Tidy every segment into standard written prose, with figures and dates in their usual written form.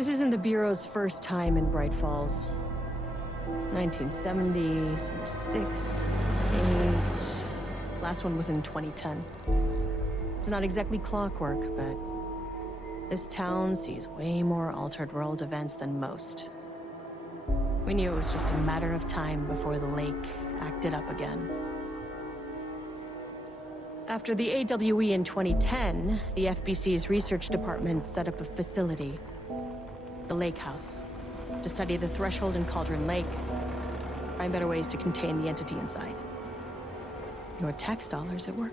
This isn't the Bureau's first time in Bright Falls. 1970, 76, 8... Last one was in 2010. It's not exactly clockwork, but this town sees way more altered world events than most. We knew it was just a matter of time before the lake acted up again. After the AWE in 2010, the FBC's research department set up a facility, the Lake House, to study the threshold in Cauldron Lake, find better ways to contain the entity inside. Your tax dollars at work.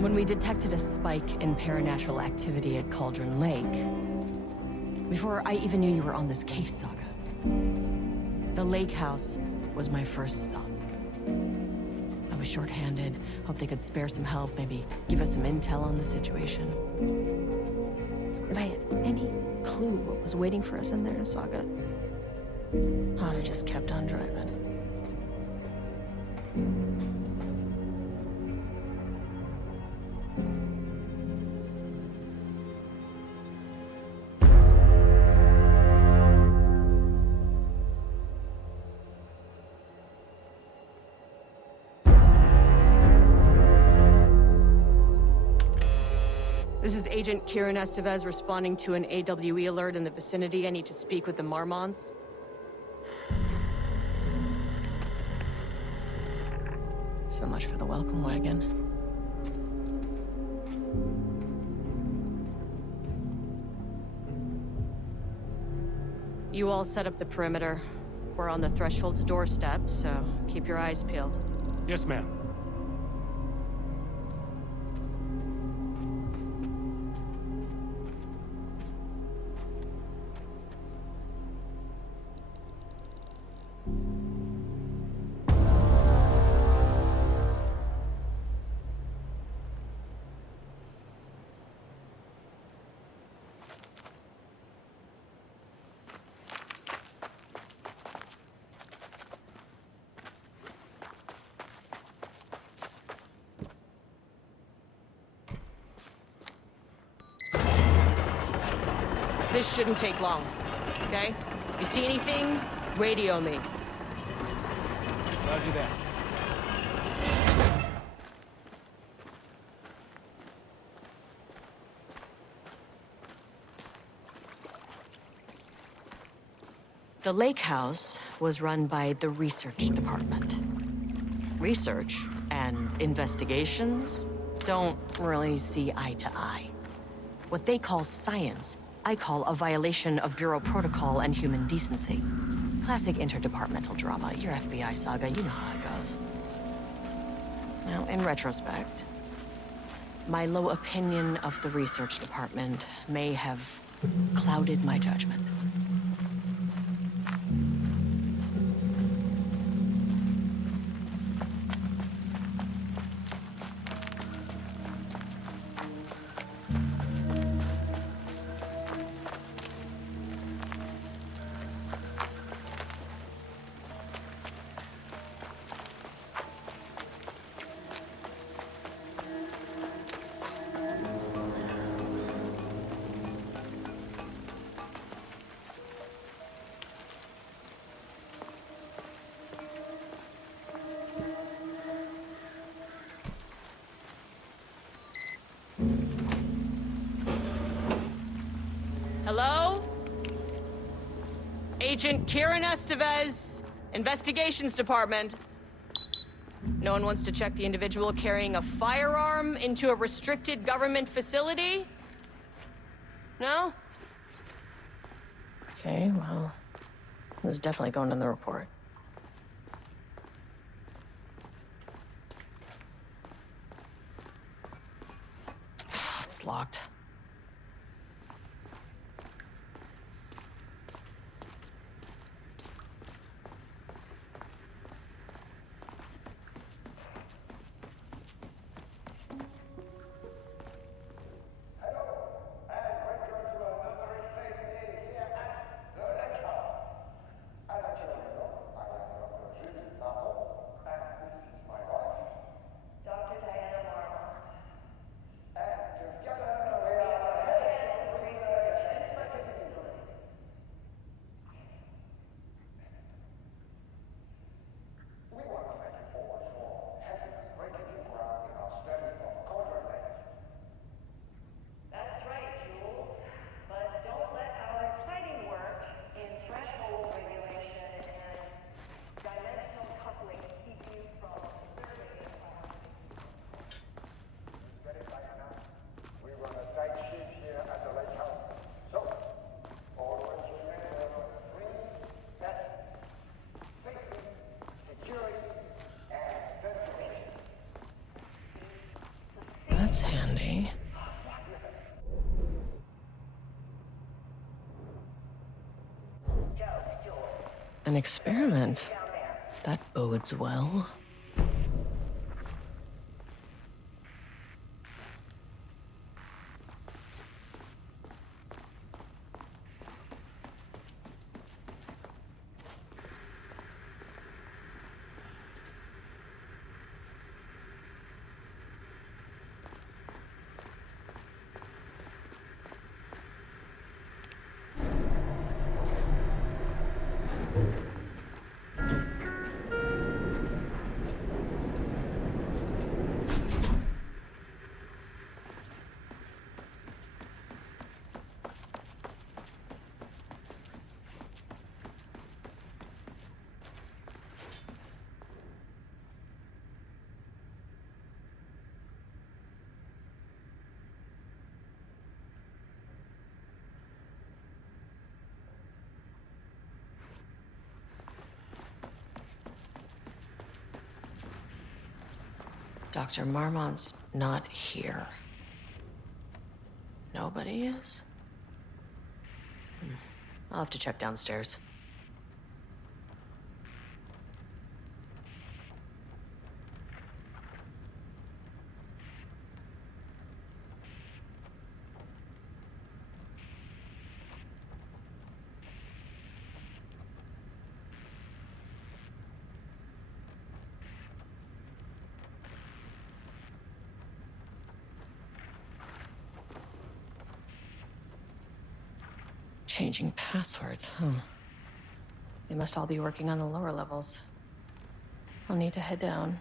When we detected a spike in paranatural activity at Cauldron Lake, before I even knew you were on this case, Saga, the Lake House was my first stop. I was short-handed, hoped they could spare some help, maybe give us some intel on the situation. If I had any clue what was waiting for us in there, Saga, I'd have just kept on driving. This is Agent KIRAN Estevez responding to an AWE alert in the vicinity. I need to speak with the Marmons. So much for the welcome wagon. You all set up the perimeter. We're on the Threshold's doorstep, so keep your eyes peeled. Yes, ma'am. This shouldn't take long, okay? You see anything, radio me. Roger that. The Lake House was run by the research department. Research and investigations don't really see eye to eye. What they call science, I call a violation of Bureau protocol and human decency. Classic interdepartmental drama. Your FBI saga, you know how it goes. Now, in retrospect, my low opinion of the research department may have clouded my judgment. Hello? Agent KIRAN Estevez, Investigations Department. No one wants to check the individual carrying a firearm into a restricted government facility? No? Okay, well, it was definitely going in the report. It's locked. An experiment. That bodes well. Dr. Marmont's not here. Nobody is? I'll have to check downstairs. Changing passwords, huh? They must all be working on the lower levels. I'll need to head down.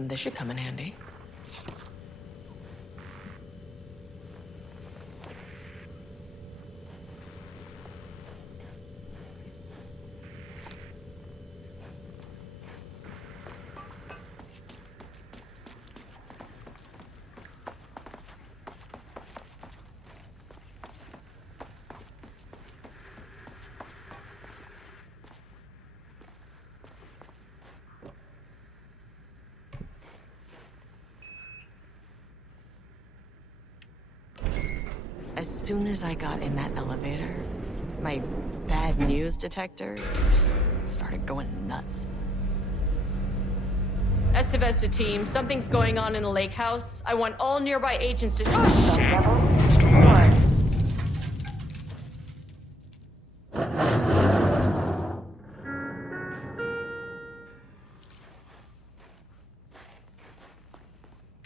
This should come in handy. As soon as I got in that elevator, my bad news detector started going nuts. Estevesta team, something's going on in the lake house. I want all nearby agents to... Sublevel 4.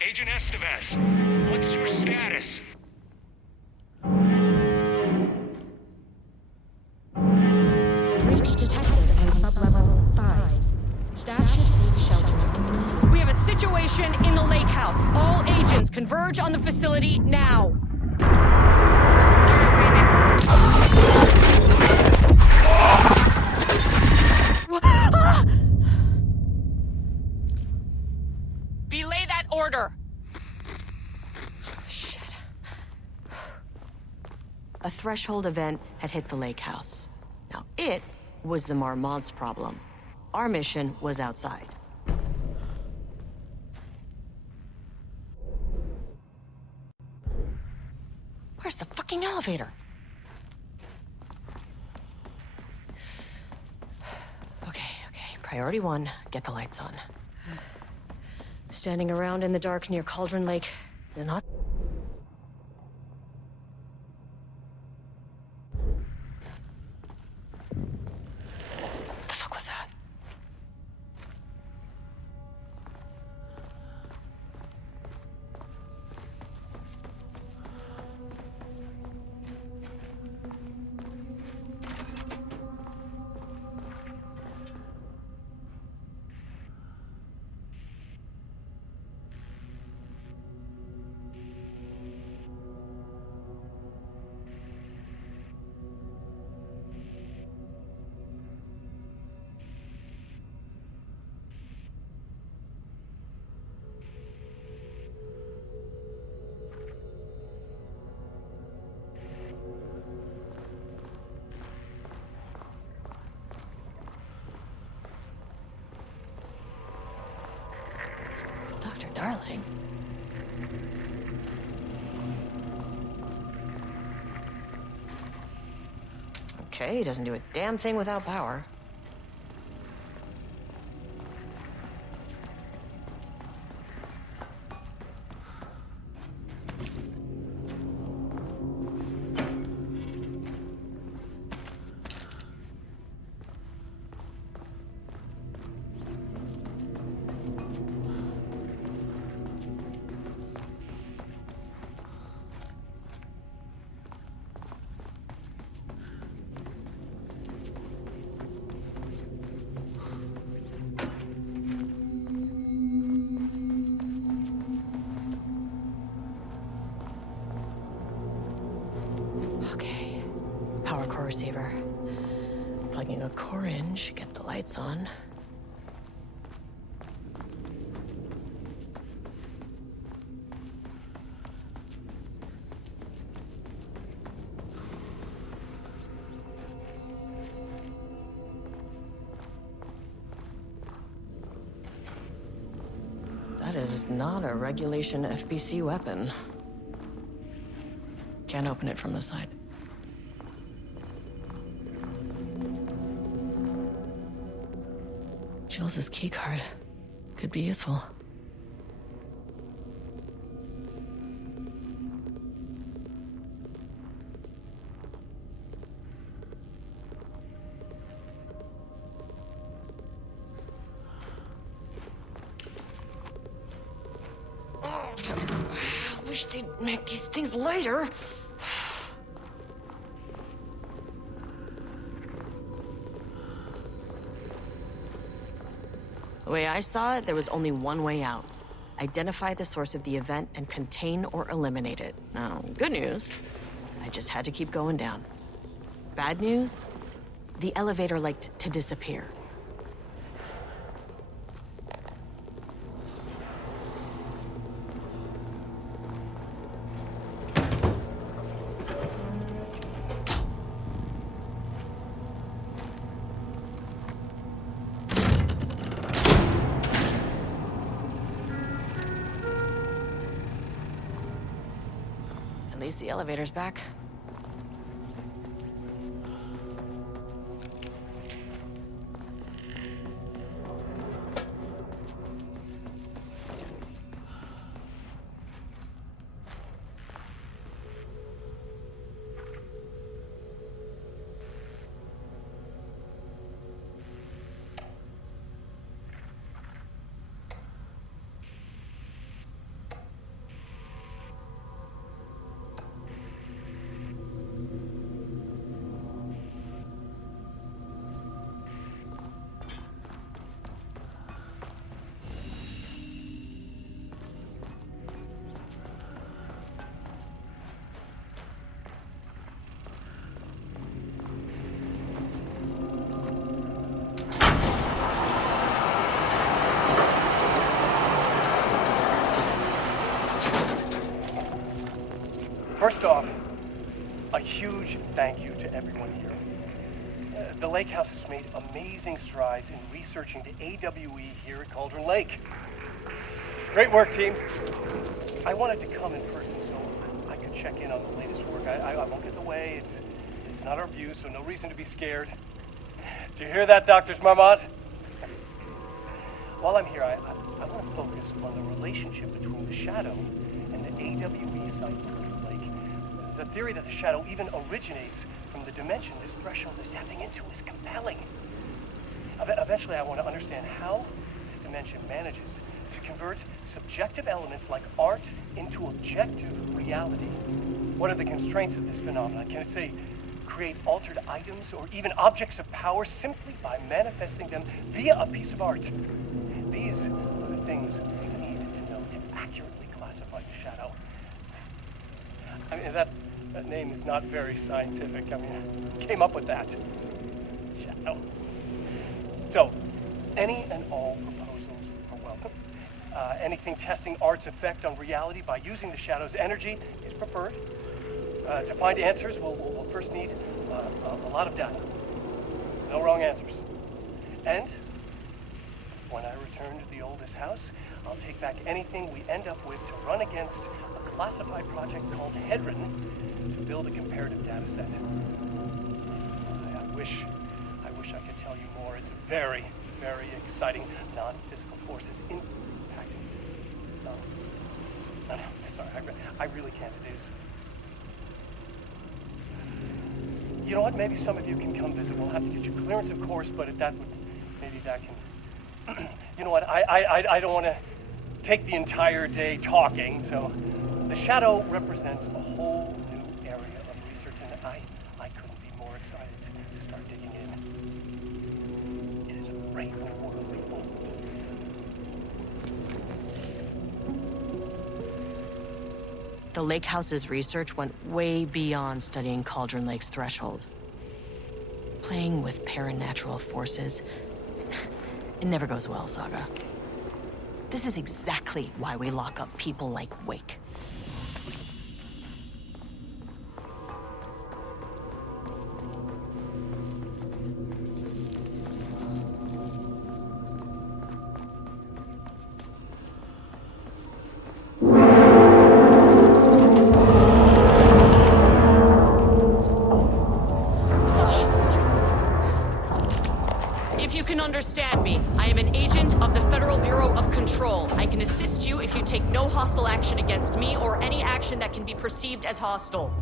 Agent Estevez, what's your status? Breach detected on sublevel 5. Staff should seek shelter immediately. We have a situation in the lake house. All agents converge on the facility now. Belay that order. Shit. A threshold event had hit the lake house. Now, it was the Marmont's problem. Our mission was outside. Where's the fucking elevator? Okay. Priority 1, get the lights on. Standing around in the dark near Cauldron Lake, they're not... What the fuck was that? Dr. Darling? Okay, he doesn't do a damn thing without power. Okay. Power core receiver. Plugging a core in should get the lights on. That is not a regulation FBC weapon. Can't open it from the side. Jules' keycard could be useful. I wish they'd make these things lighter. The way I saw it, there was only one way out. Identify the source of the event and contain or eliminate it. Now, good news, I just had to keep going down. Bad news, the elevator liked to disappear. At least the elevator's back. First off, a huge thank you to everyone here. The Lake House has made amazing strides in researching the AWE here at Cauldron Lake. Great work, team. I wanted to come in person so I could check in on the latest work. I won't get in the way. It's not our view, so no reason to be scared. Do you hear that, Dr. Marmot? While I'm here, I want to focus on the relationship between the shadow and the AWE site at Cauldron Lake. The theory that the shadow even originates from the dimension this threshold is tapping into is compelling. Eventually, I want to understand how this dimension manages to convert subjective elements like art into objective reality. What are the constraints of this phenomenon? Can it, say, create altered items or even objects of power simply by manifesting them via a piece of art? These are the things we need to know to accurately classify the shadow. I mean, that name is not very scientific. I mean, who came up with that? Shadow. So, any and all proposals are welcome. Anything testing art's effect on reality by using the shadow's energy is preferred. To find answers, we'll first need a lot of data. No wrong answers. And when I return to the oldest house, I'll take back anything we end up with to run against a classified project called Hedron to build a comparative data set. I wish I could tell you more. It's very, very exciting. Non-physical forces impacting. No, sorry, I really can't. It is. You know what? Maybe some of you can come visit. We'll have to get you clearance, of course, but maybe that can. You know what? I don't want to take the entire day talking. So, the shadow represents a whole new area of research, and I couldn't be more excited to start digging in. It is a great new world, people. The Lake House's research went way beyond studying Cauldron Lake's threshold. Playing with paranatural forces, it never goes well, Saga. This is exactly why we lock up people like Wake. Understand me. I am an agent of the Federal Bureau of Control. I can assist you if you take no hostile action against me or any action that can be perceived as hostile.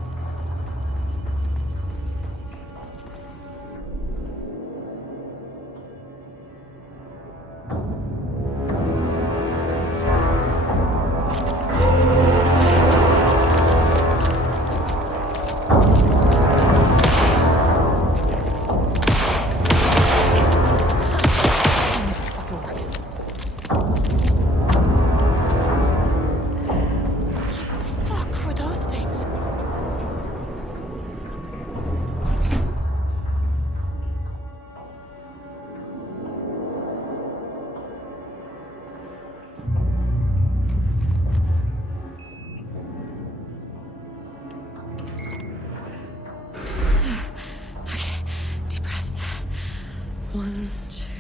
One, two,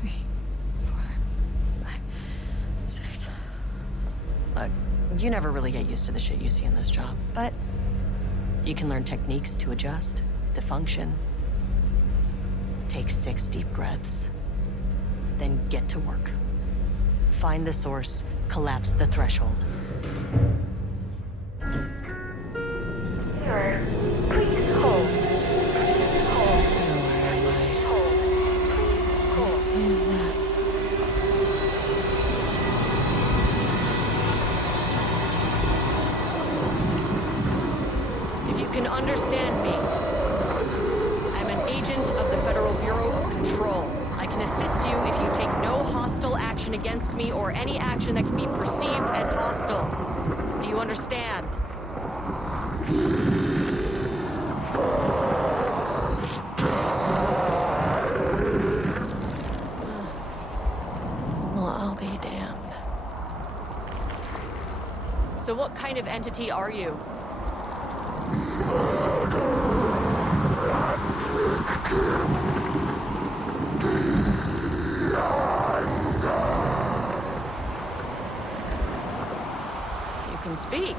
three, 4, 5, 6. Look, you never really get used to the shit you see in this job, but you can learn techniques to adjust, to function. Take 6 deep breaths, then get to work. Find the source, collapse the threshold. Sir, please hold. Please hold. Where am I? Hold. Please hold. What is that? If you can understand me, I'm an agent of the Federal Bureau of Control. I can assist you if you take no hostile action against me or any action that can be perceived as hostile. Do you understand? Well, I'll be damned. So what kind of entity are you? You can speak.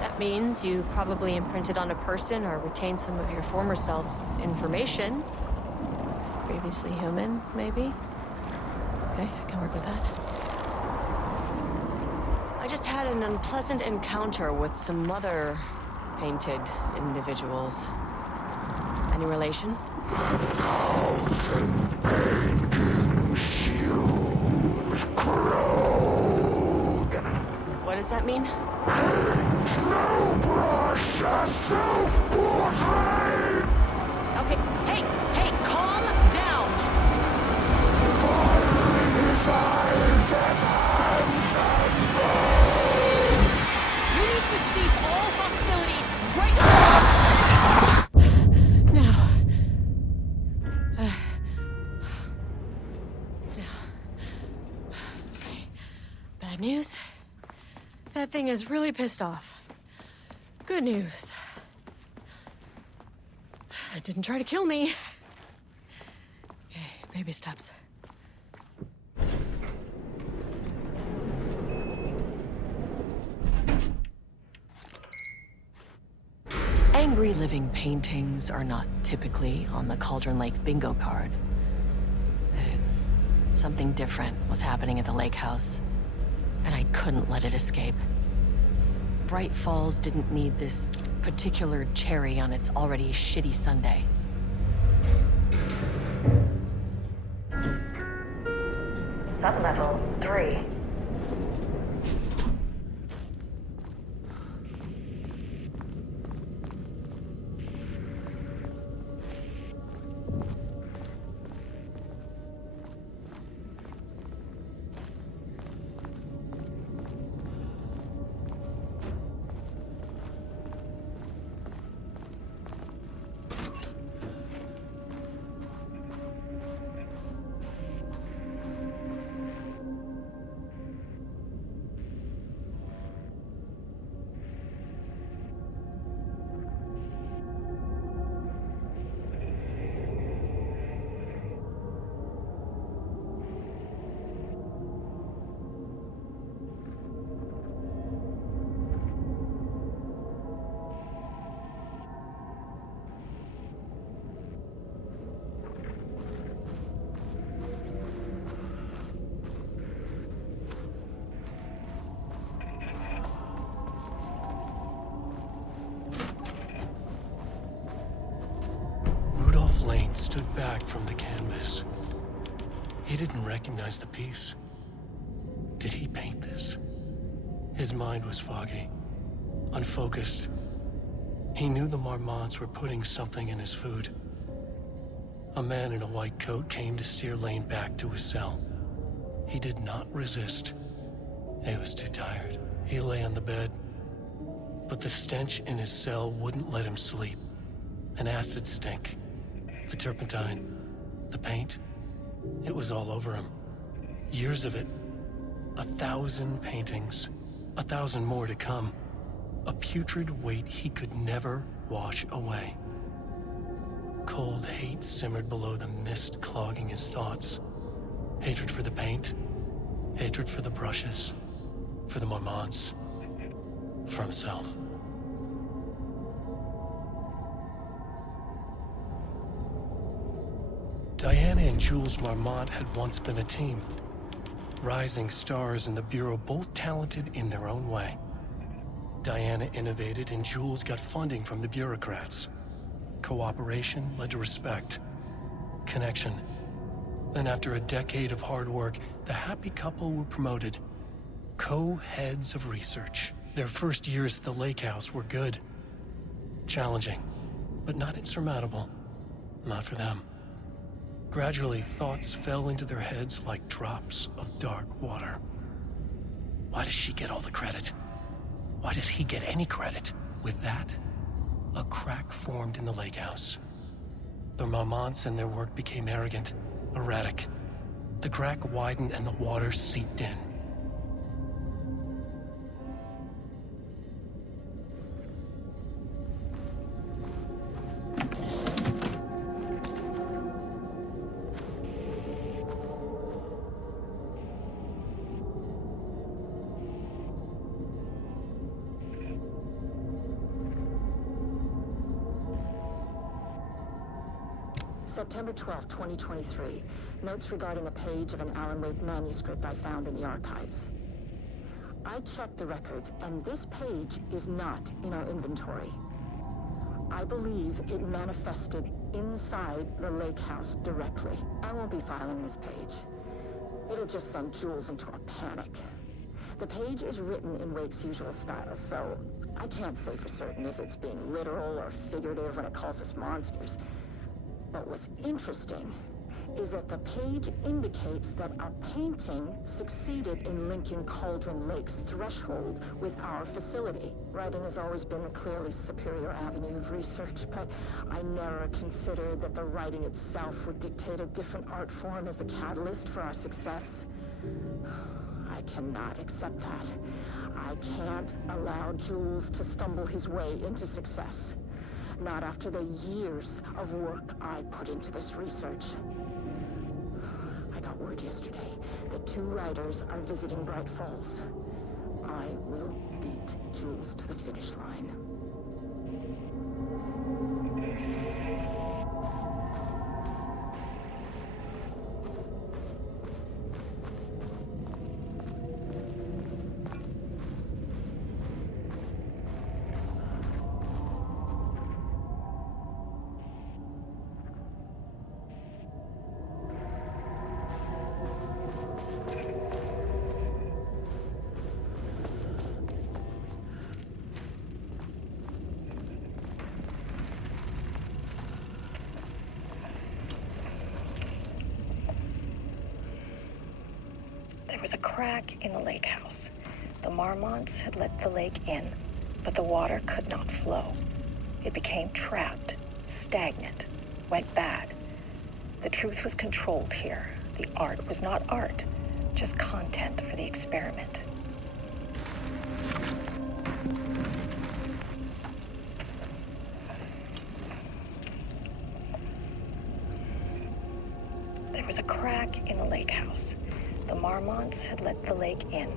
That means you probably imprinted on a person or retained some of your former self's information. Previously human, maybe? Okay, I can work with that. I just had an unpleasant encounter with some other painted individuals. Any relation? What does that mean? Okay, hey, calm down! You need to cease all hostility right now! Bad news? That thing is really pissed off. Good news. It didn't try to kill me. Okay, baby steps. Angry living paintings are not typically on the Cauldron Lake bingo card. Something different was happening at the lake house, and I couldn't let it escape. Bright Falls didn't need this particular cherry on its already shitty sundae. Sublevel 3. Stood back from the canvas. He didn't recognize the piece. Did he paint this? His mind was foggy, unfocused. He knew the Marmonts were putting something in his food. A man in a white coat came to steer Lane back to his cell. He did not resist. He was too tired. He lay on the bed, but the stench in his cell wouldn't let him sleep. An acid stink. The turpentine, the paint, it was all over him. Years of it. 1,000 paintings. 1,000 more to come. A putrid weight he could never wash away. Cold hate simmered below the mist clogging his thoughts. Hatred for the paint. Hatred for the brushes. For the Marmonts. For himself. Diana and Jules Marmont had once been a team. Rising stars in the Bureau, both talented in their own way. Diana innovated and Jules got funding from the bureaucrats. Cooperation led to respect. Connection. Then after a decade of hard work, the happy couple were promoted. Co-heads of research. Their first years at the lake house were good. Challenging, but not insurmountable. Not for them. Gradually, thoughts fell into their heads like drops of dark water. Why does she get all the credit? Why does he get any credit? With that, a crack formed in the lake house. The Marmonts and their work became arrogant, erratic. The crack widened and the water seeped in. September 12, 2023. Notes regarding a page of an Alan Wake manuscript I found in the archives. I checked the records, and this page is not in our inventory. I believe it manifested inside the lake house directly. I won't be filing this page. It'll just send Jules into a panic. The page is written in Wake's usual style, so I can't say for certain if it's being literal or figurative when it calls us monsters. But what's interesting is that the page indicates that a painting succeeded in linking Cauldron Lake's threshold with our facility. Writing has always been the clearly superior avenue of research, but I never considered that the writing itself would dictate a different art form as the catalyst for our success. I cannot accept that. I can't allow Jules to stumble his way into success. Not after the years of work I put into this research. I got word yesterday that 2 writers are visiting Bright Falls. I will beat Jules to the finish line. There was a crack in the lake house. The Marmonts had let the lake in, but the water could not flow. It became trapped, stagnant, went bad. The truth was controlled here. The art was not art, just content for the experiment. There was a crack in the lake house. The Marmonts had let the lake in,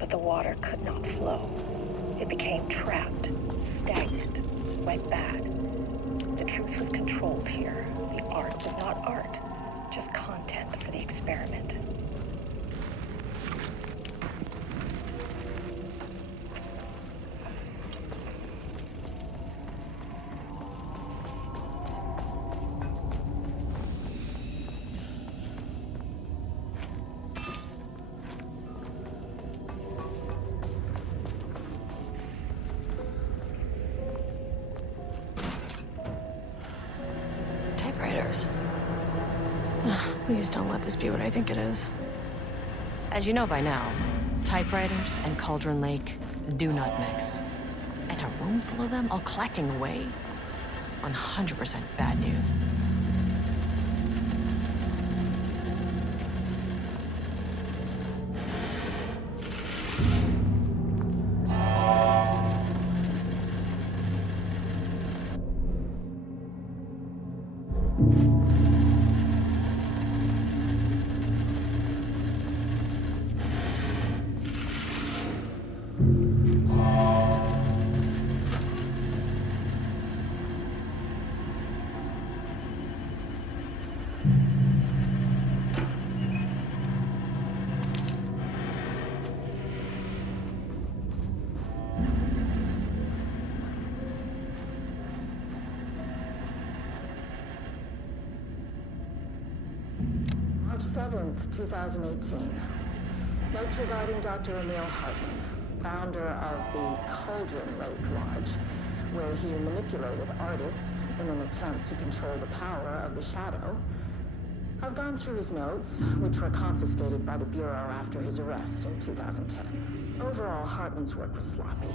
but the water could not flow. It became trapped, stagnant, went bad. The truth was controlled here. The art was not art, just content for the experiment. Typewriters. Please don't let this be what I think it is. As you know by now, typewriters and Cauldron Lake do not mix. And a room full of them all clacking away? 100% bad news. March 7th, 2018. Notes regarding Dr. Emil Hartman, founder of the Cauldron Lake Lodge, where he manipulated artists in an attempt to control the power of the shadow. I've gone through his notes, which were confiscated by the Bureau after his arrest in 2010. Overall, Hartman's work was sloppy.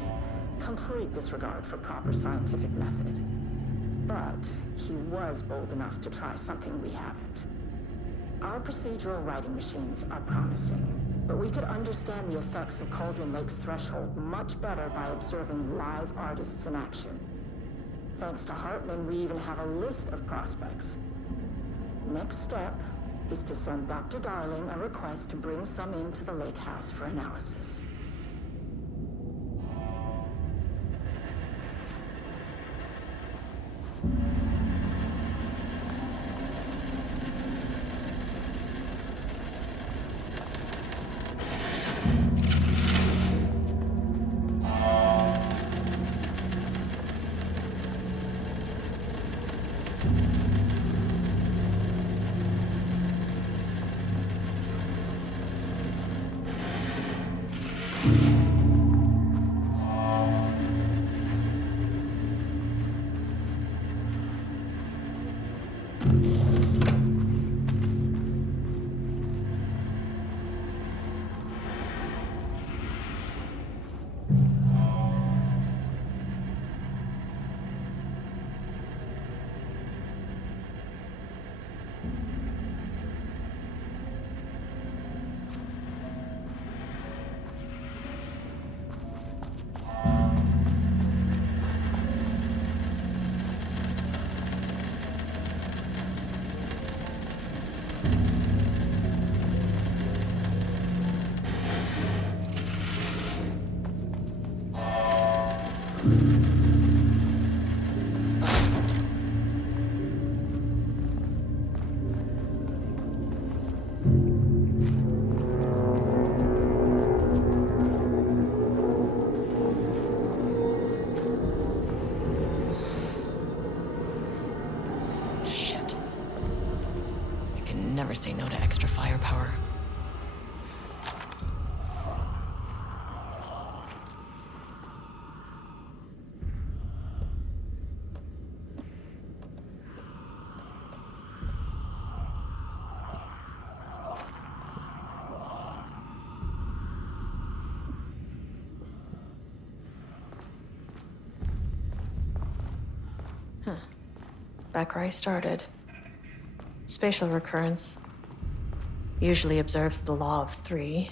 Complete disregard for proper scientific method. But he was bold enough to try something we haven't. Our procedural writing machines are promising, but we could understand the effects of Cauldron Lake's threshold much better by observing live artists in action. Thanks to Hartman, we even have a list of prospects. Next step is to send Dr. Darling a request to bring some into the lake house for analysis. Shit. I can never say no to extra firepower. Back where I started. Spatial recurrence. Usually observes the law of three.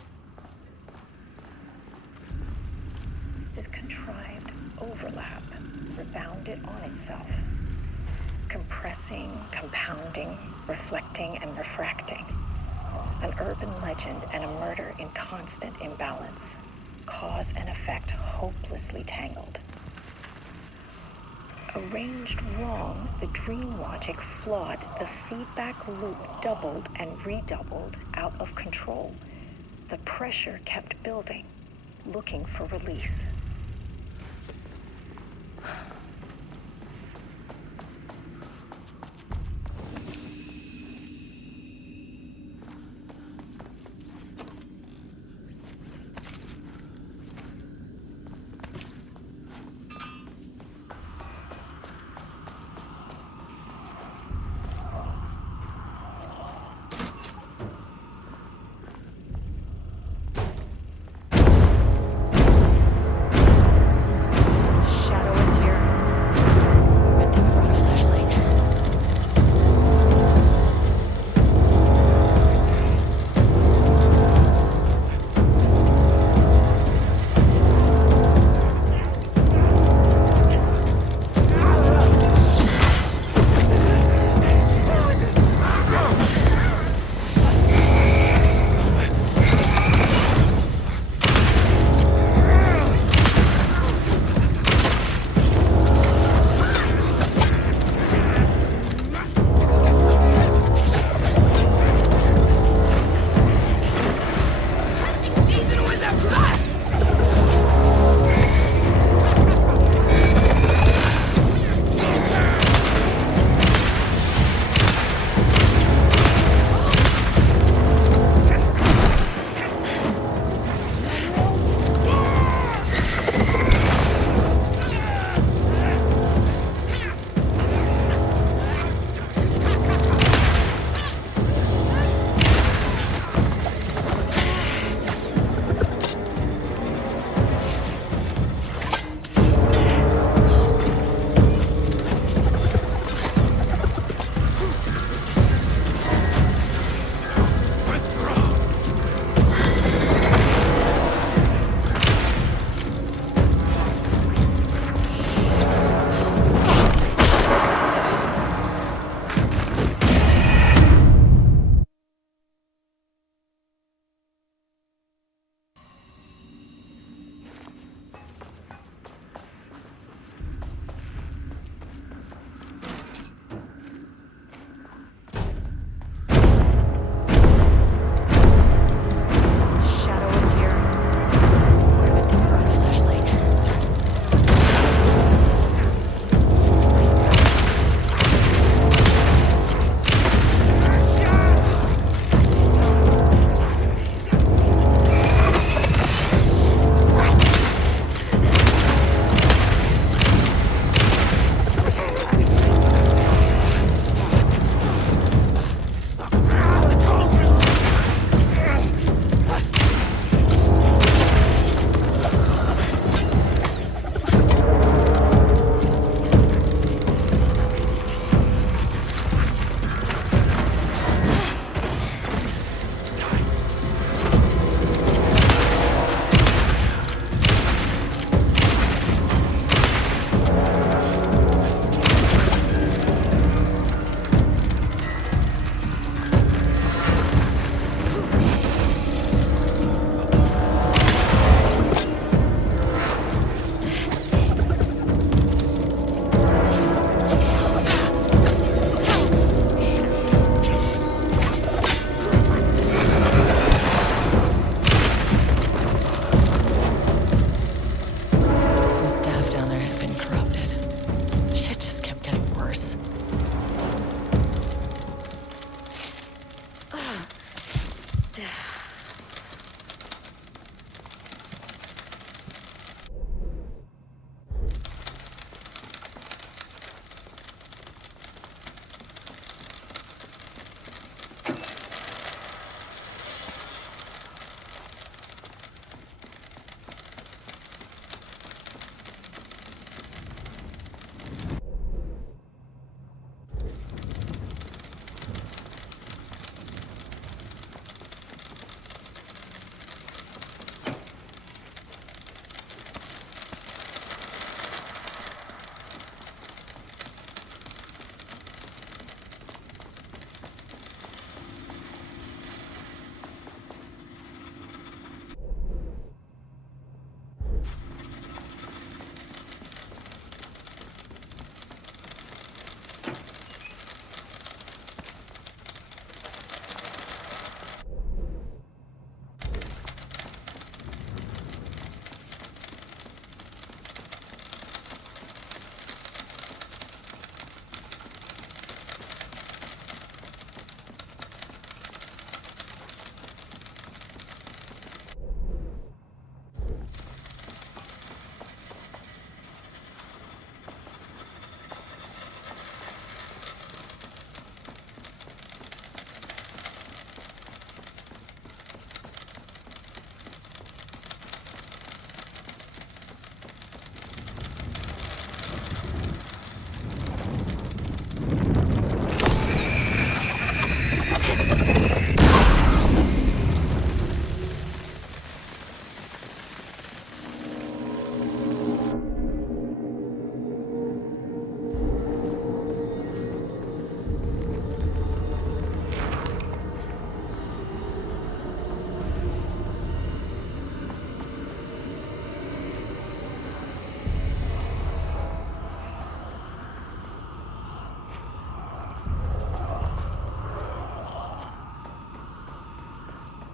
This contrived overlap rebounded on itself, compressing, compounding, reflecting, and refracting. An urban legend and a murder in constant imbalance. Cause and effect hopelessly tangled. Arranged wrong, the dream logic flawed, the feedback loop doubled and redoubled out of control. The pressure kept building, looking for release.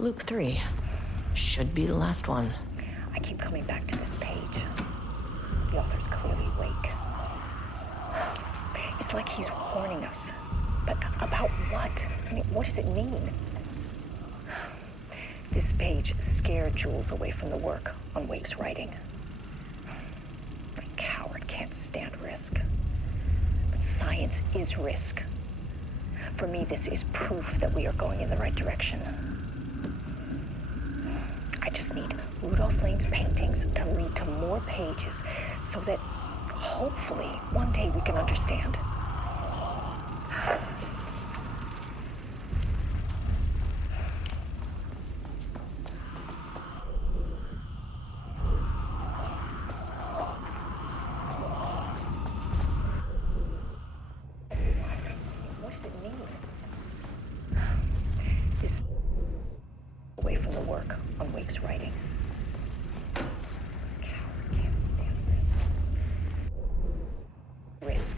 Loop 3. Should be the last one. I keep coming back to this page. The author's clearly awake. It's like he's warning us. But about what? I mean, what does it mean? This page scared Jules away from the work on Wake's writing. A coward can't stand risk. But science is risk. For me, this is proof that we are going in the right direction. I just need Rudolph Lane's paintings to lead to more pages so that hopefully one day we can understand. What does it mean? This away from the work on Wake's writing. Coward can't stand risk.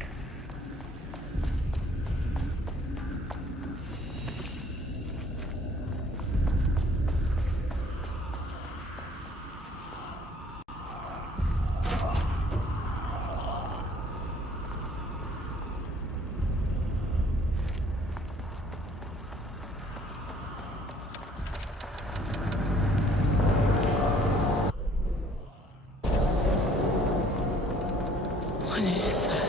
What is that?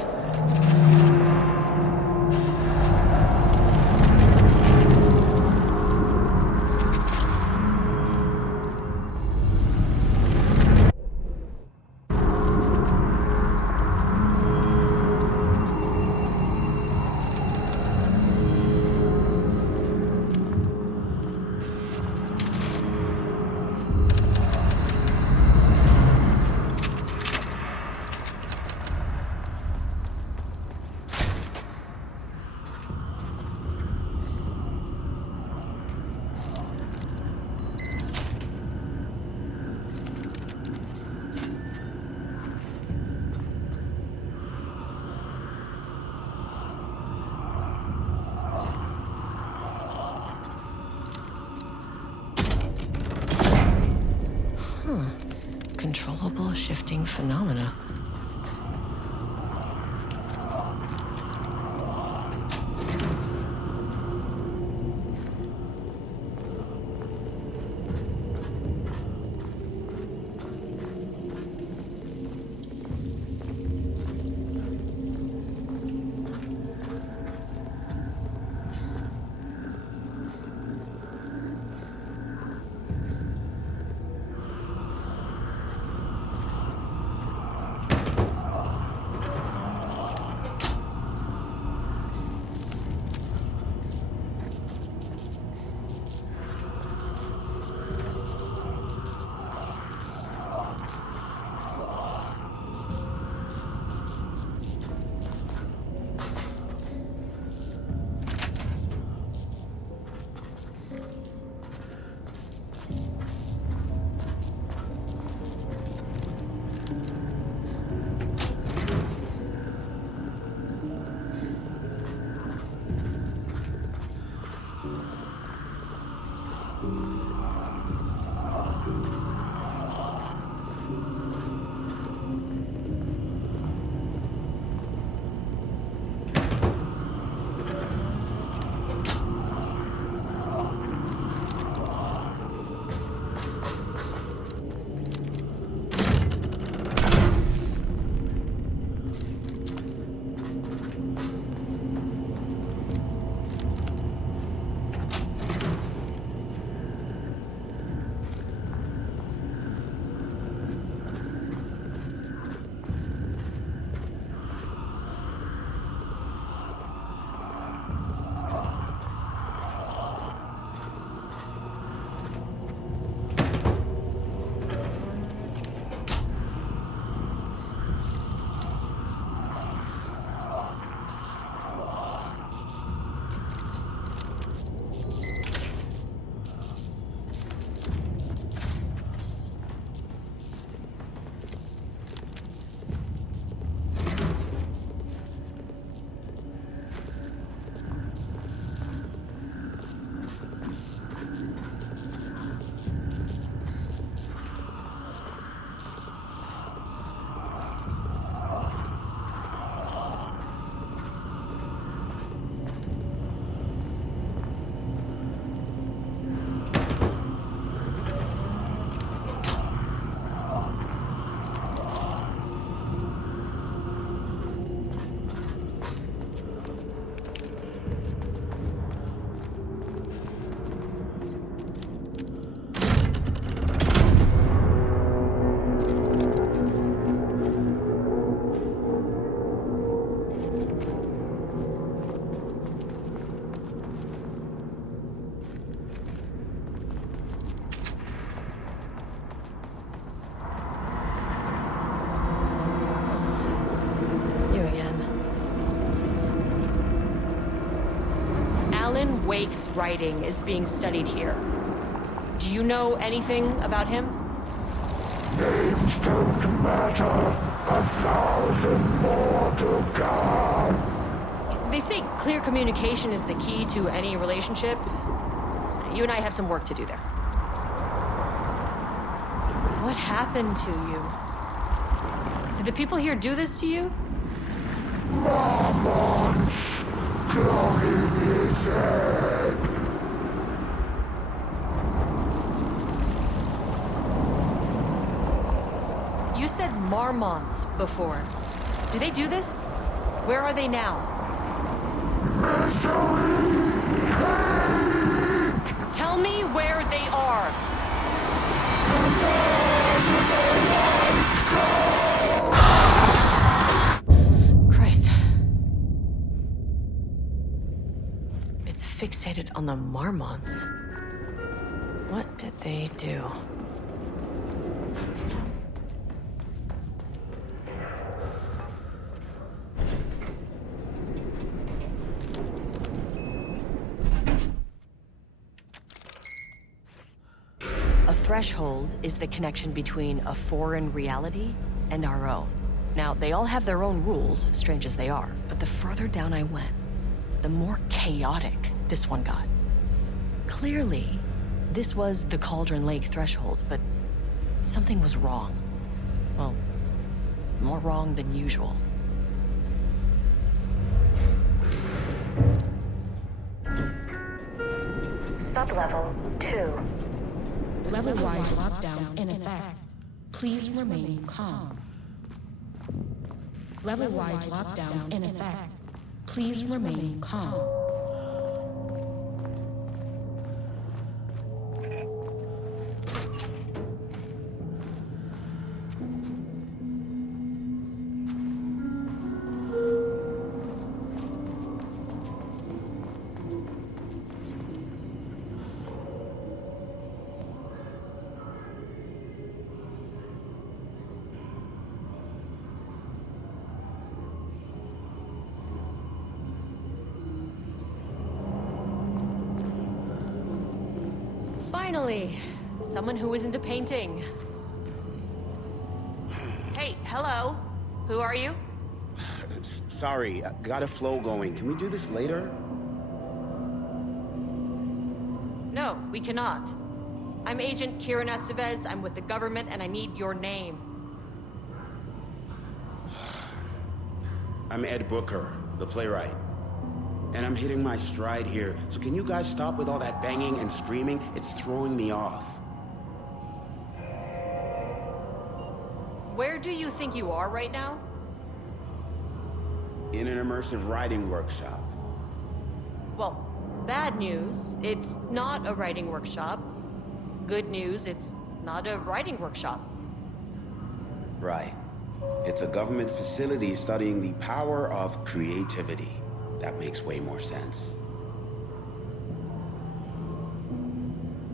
Controllable shifting phenomena. Wake's writing is being studied here. Do you know anything about him? Names don't matter. 1,000 more to come. They say clear communication is the key to any relationship. You and I have some work to do there. What happened to you? Did the people here do this to you? Marmots clogging his head. You said marmots before. Do they do this? Where are they now? Misery, hate. Tell me where they are. Christ. It's fixated on the marmots. What did they do? A threshold is the connection between a foreign reality and our own. Now, they all have their own rules, strange as they are, but the further down I went, the more chaotic this one got. Clearly, this was the Cauldron Lake threshold, but something was wrong. Well, more wrong than usual. Sublevel 2. Level-wide lockdown in effect. Please remain calm. Level-wide lockdown in effect. Please remain calm. Finally, someone who isn't a painting. Hey, hello. Who are you? Sorry, got a flow going. Can we do this later? No, we cannot. I'm Agent KIRAN. I'm with the government, and I need your name. I'm Ed Booker, the playwright. And I'm hitting my stride here, so can you guys stop with all that banging and screaming? It's throwing me off. Where do you think you are right now? In an immersive writing workshop. Well, bad news, it's not a writing workshop. Good news, it's not a writing workshop. Right. It's a government facility studying the power of creativity. That makes way more sense.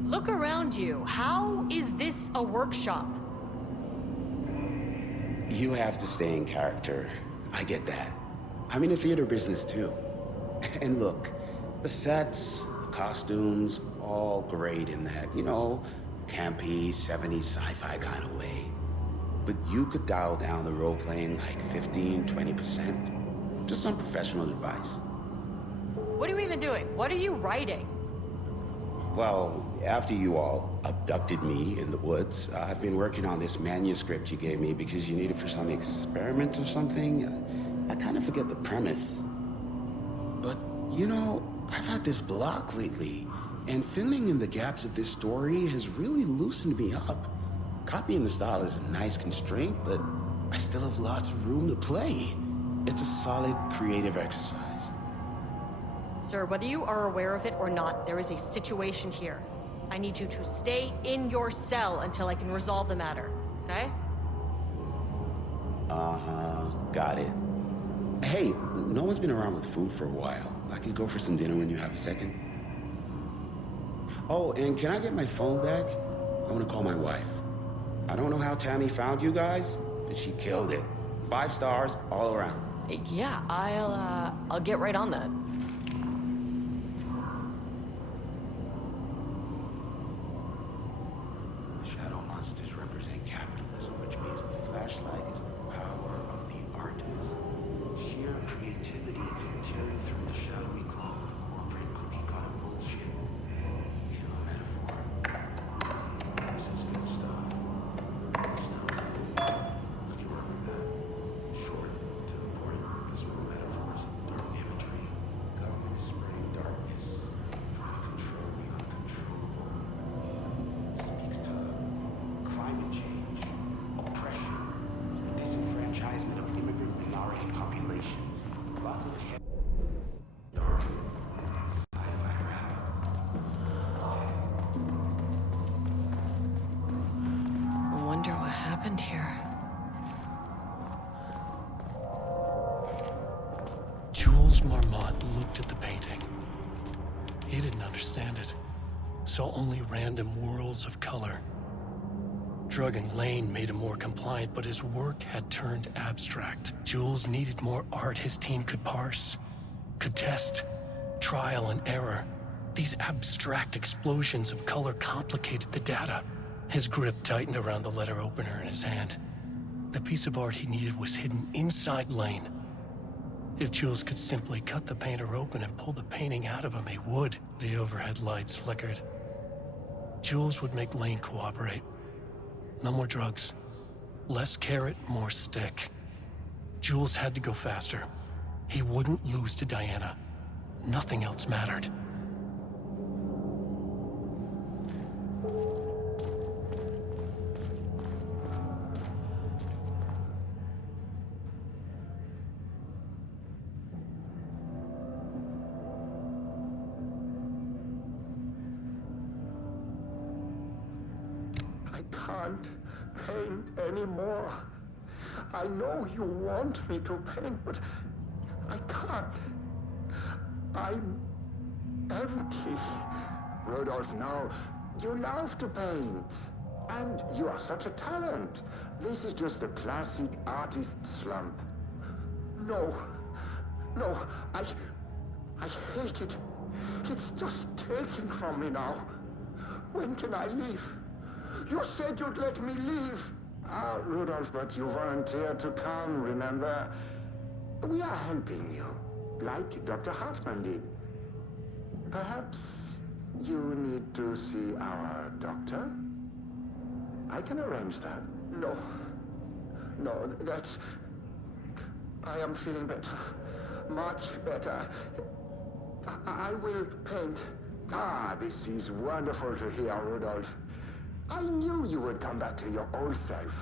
Look around you. How is this a workshop? You have to stay in character. I get that. I'm in the theater business too. And look, the sets, the costumes, all great in that, you know, campy, 70s sci-fi kind of way. But you could dial down the role-playing like 15, 20%. Just some professional advice. What are you even doing? What are you writing? Well, after you all abducted me in the woods, I've been working on this manuscript you gave me because you need it for some experiment or something. I kind of forget the premise. But, you know, I've had this block lately, and filling in the gaps of this story has really loosened me up. Copying the style is a nice constraint, but I still have lots of room to play. It's a solid creative exercise. Sir, whether you are aware of it or not, there is a situation here. I need you to stay in your cell until I can resolve the matter, okay? Uh-huh, got it. Hey, no one's been around with food for a while. I could go for some dinner when you have a second. Oh, and can I get my phone back? I want to call my wife. I don't know how Tammy found you guys, but she killed it. 5 stars all around. Yeah, I'll get right on that. flashlight is the power of the artist. Sheer creativity tearing through the shadowy cloak of corporate cookie-cutter bullshit. Kill a metaphor. This is good stuff. How do you work with that? Short, to the point, visceral metaphors, dark imagery. Government is spreading darkness, trying to control the uncontrollable. It speaks to climate change, oppression, the disenfranchisement of immigrant minority populations. Lots of dark sci-fi rap. I wonder what happened here. Jules Marmont looked at the painting. He didn't understand it, saw only random whirls of color. Drugging Lane made him more compliant, but his work had turned abstract. Jules needed more art his team could parse, could test, trial and error. These abstract explosions of color complicated the data. His grip tightened around the letter opener in his hand. The piece of art he needed was hidden inside Lane. If Jules could simply cut the painter open and pull the painting out of him, he would. The overhead lights flickered. Jules would make Lane cooperate. No more drugs. Less carrot, more stick. Jules had to go faster. He wouldn't lose to Diana. Nothing else mattered. I can't paint anymore. I know you want me to paint, but I can't. I'm empty. Rudolph, now, you love to paint. And you are such a talent. This is just the classic artist slump. No, I hate it. It's just taken from me now. When can I leave? You said you'd let me leave. Ah, Rudolph, but you volunteered to come, remember? We are helping you, like Dr. Hartman did. Perhaps you need to see our doctor? I can arrange that. No, that's... I am feeling better. Much better. I will paint. Ah, this is wonderful to hear, Rudolph. I knew you would come back to your old self.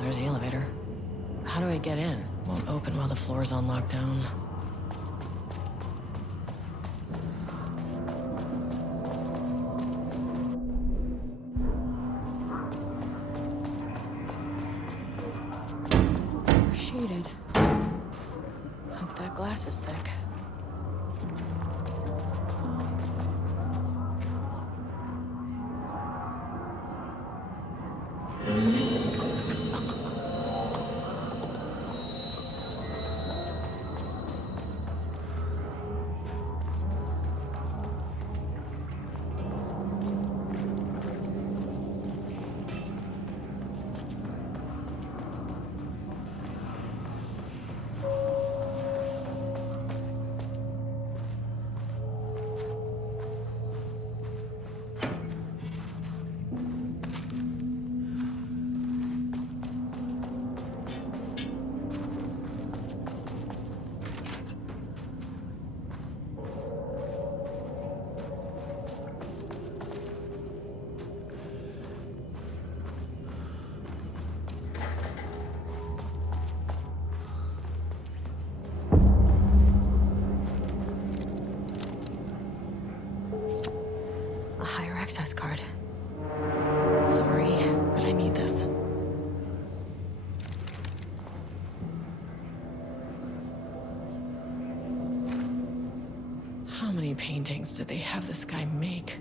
There's the elevator. How do I get in? Won't open while the floor's on lockdown. Shaded. Hope that glass is thick. access card. Sorry, but I need this. How many paintings did they have this guy make?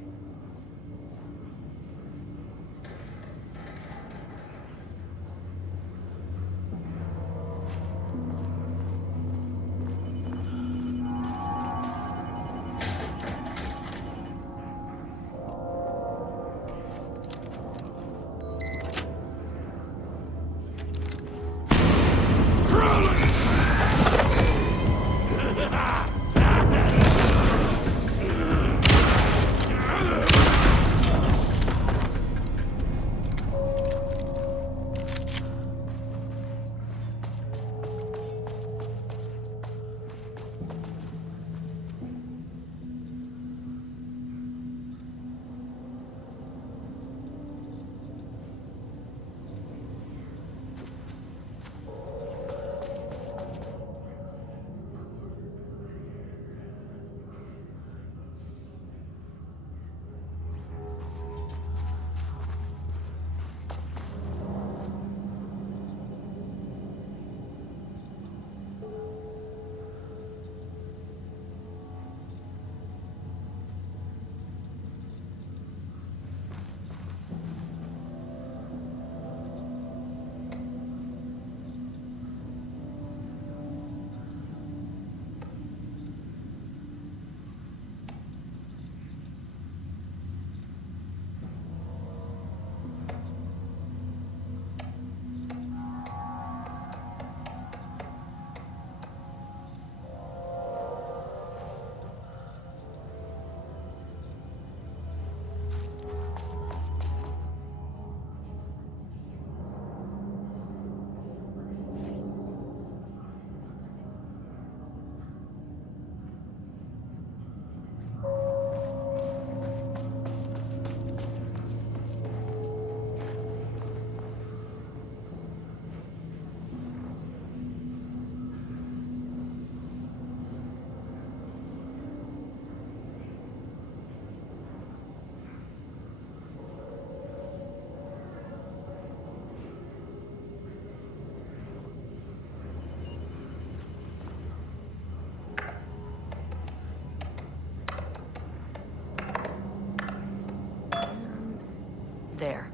There.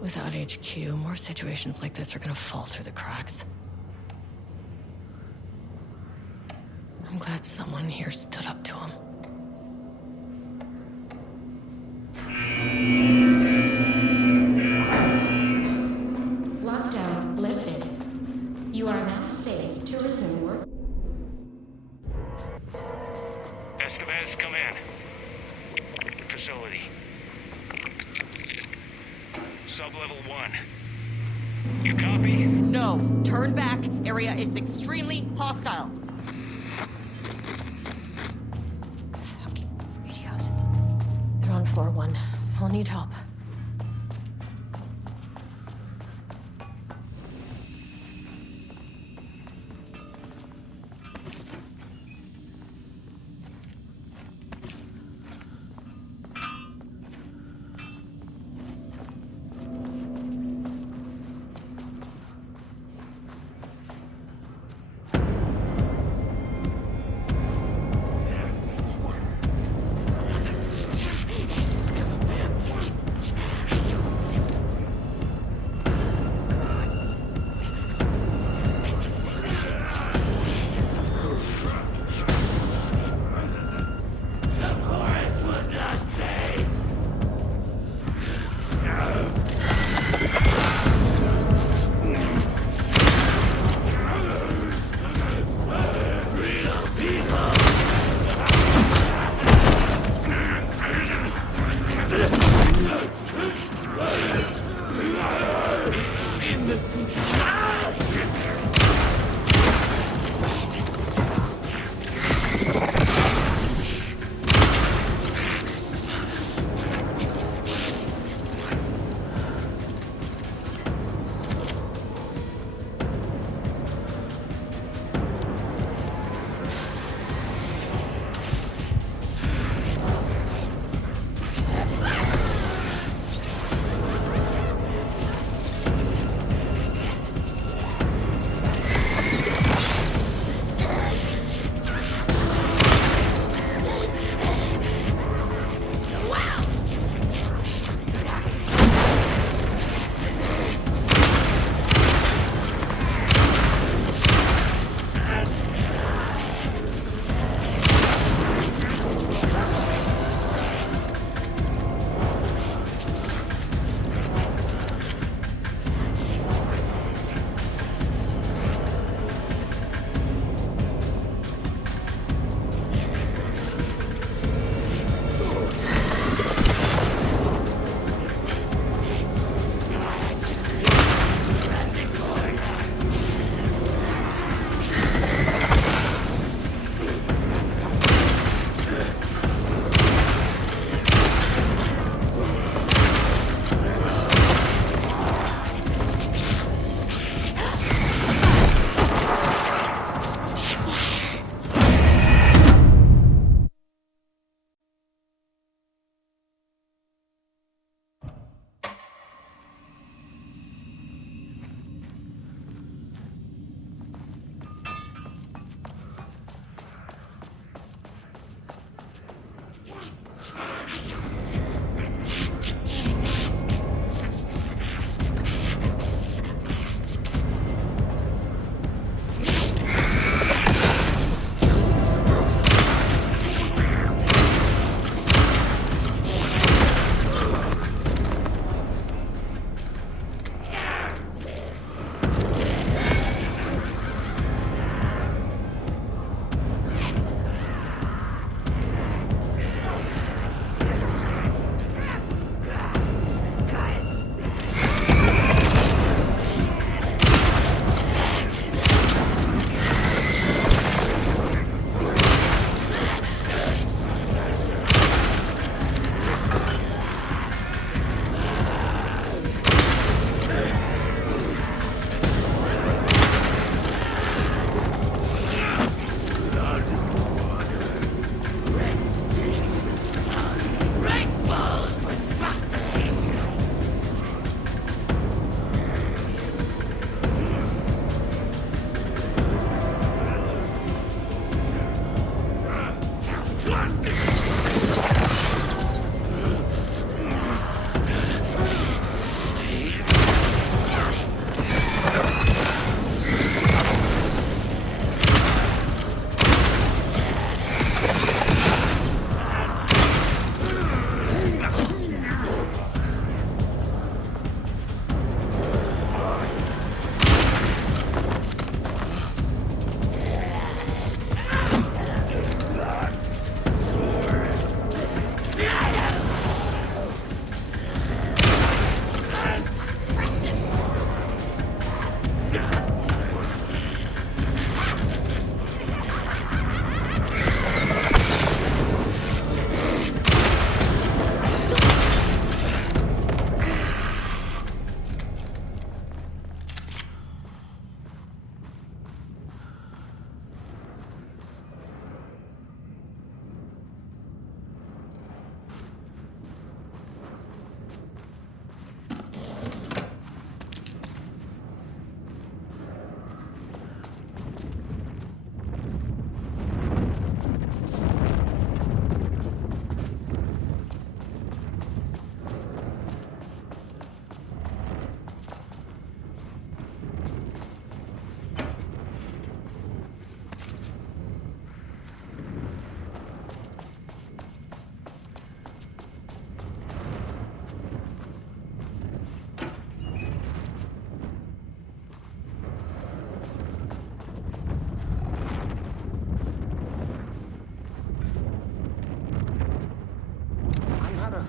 Without HQ, more situations like this are gonna fall through the cracks. I'm glad someone here stood up to him. Lockdown lifted. You are now safe to resume work. Estevez, come in. Facility. Sublevel 1. You copy? No, turn back. Area is extremely hostile. Fucking radios. They're on floor 1. I'll need help.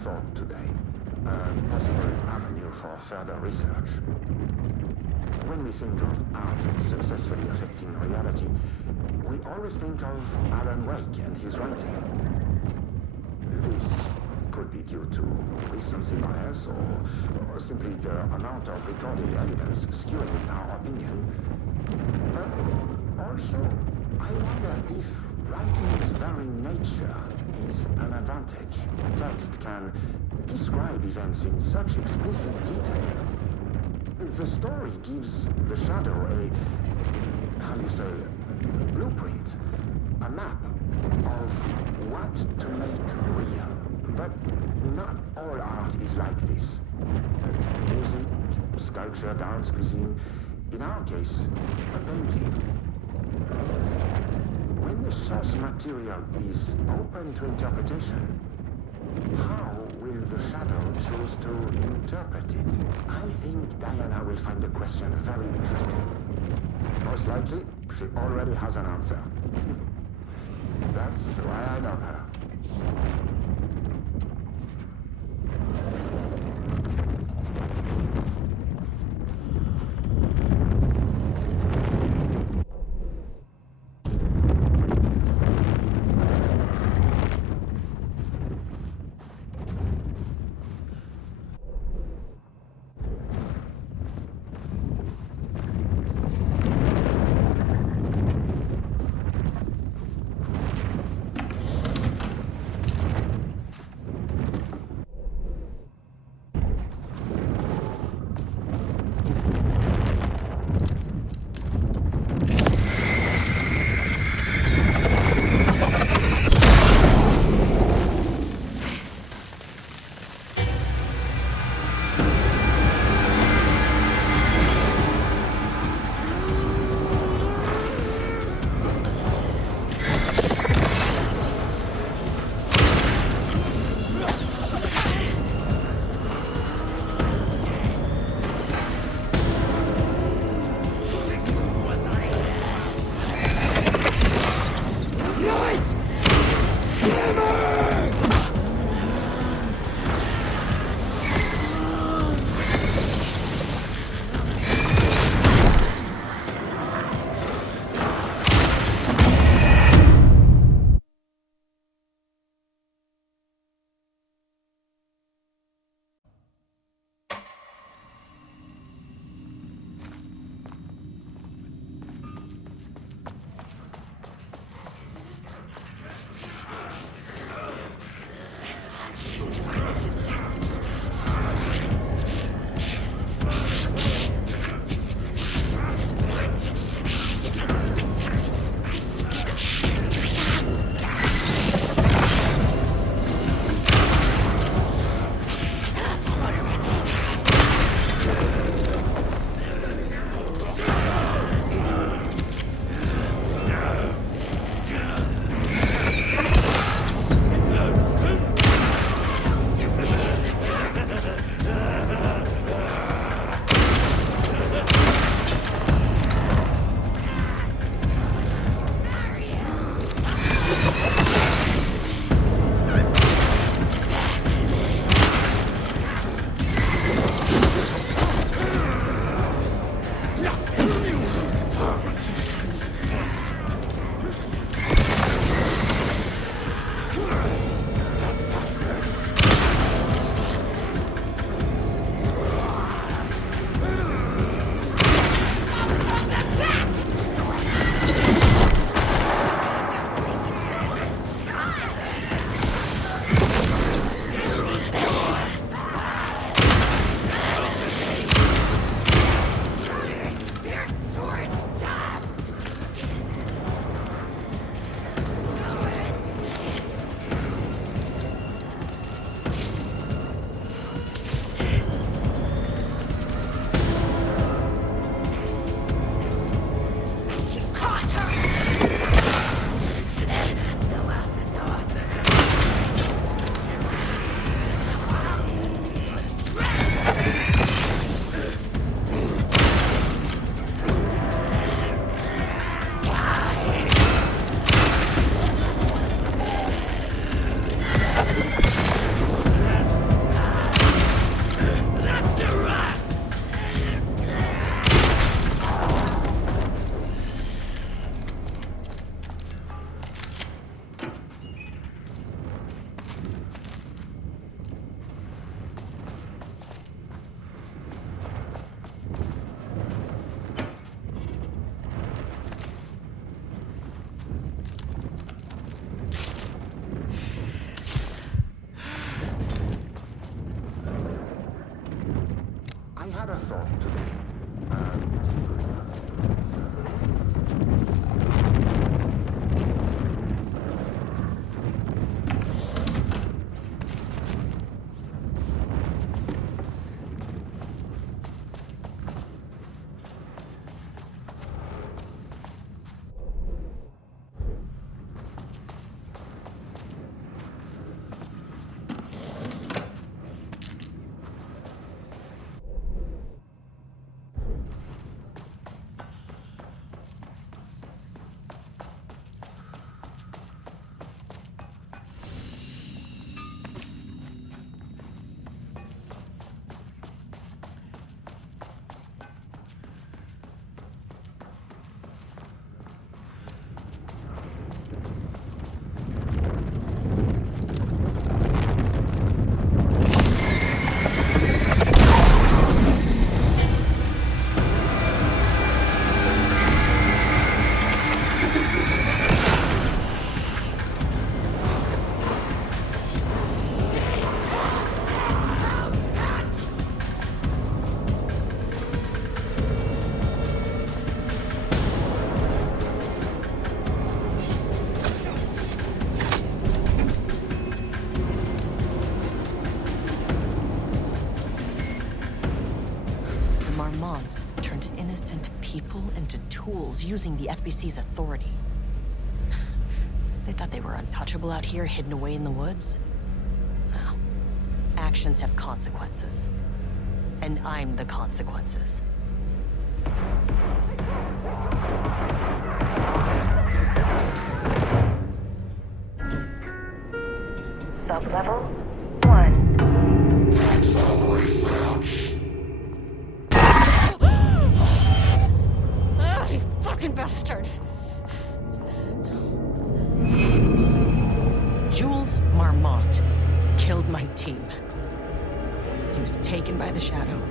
thought today. A possible avenue for further research. When we think of art successfully affecting reality, we always think of Alan Wake and his writing. This could be due to recency bias or simply the amount of recorded evidence skewing our opinion. But also, I wonder if writing's very nature is an advantage. A text can describe events in such explicit detail. The story gives the shadow a, how you say, blueprint, a map of what to make real. But not all art is like this. Music, sculpture, dance, cuisine. In our case, a painting. When the source material is open to interpretation, how will the shadow choose to interpret it? I think Diana will find the question very interesting. Most likely, she already has an answer. That's why I love her. I had a thought today. Turned innocent people into tools using the FBC's authority. They thought they were untouchable out here, hidden away in the woods? No. Actions have consequences. And I'm the consequences. Sublevel 1. That's always found. Ah, you fucking bastard! Jules Marmont killed my team. He was taken by the Shadow.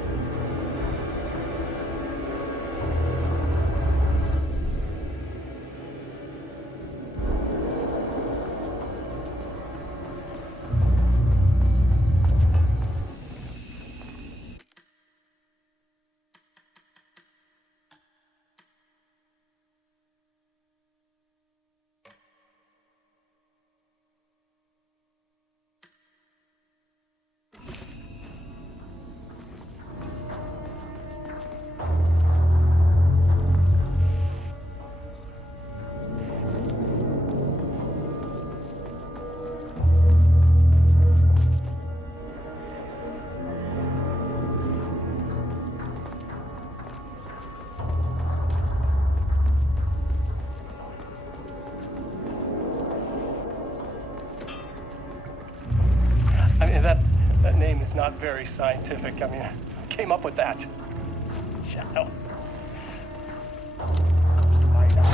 I mean, that name is not very scientific. I mean, who came up with that? Shadow. My God.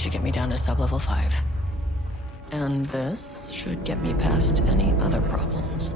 should get me down to sublevel 5. And this should get me past any other problems.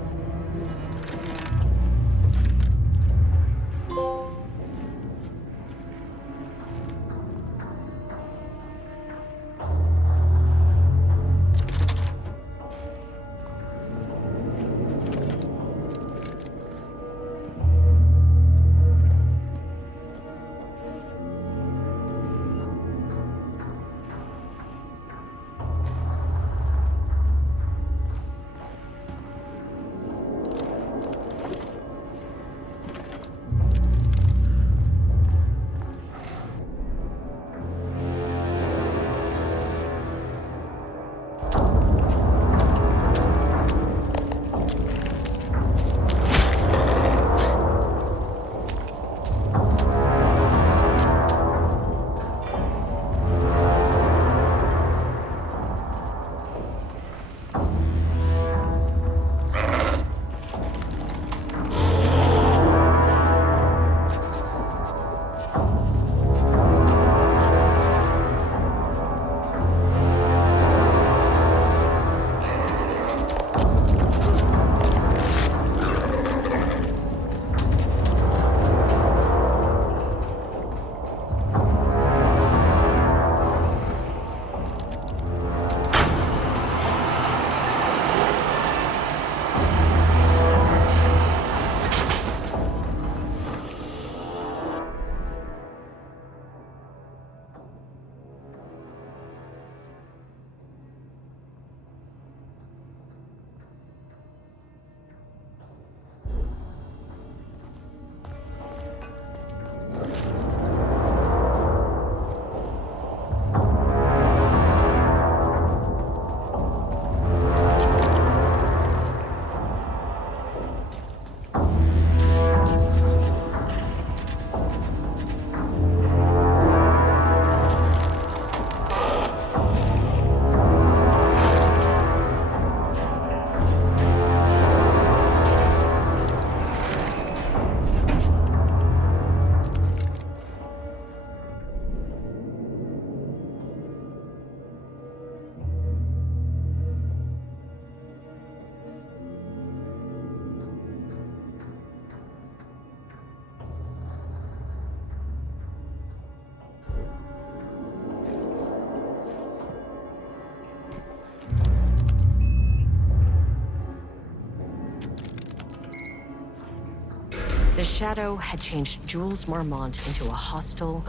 The Shadow had changed Jules Marmont into a hostile,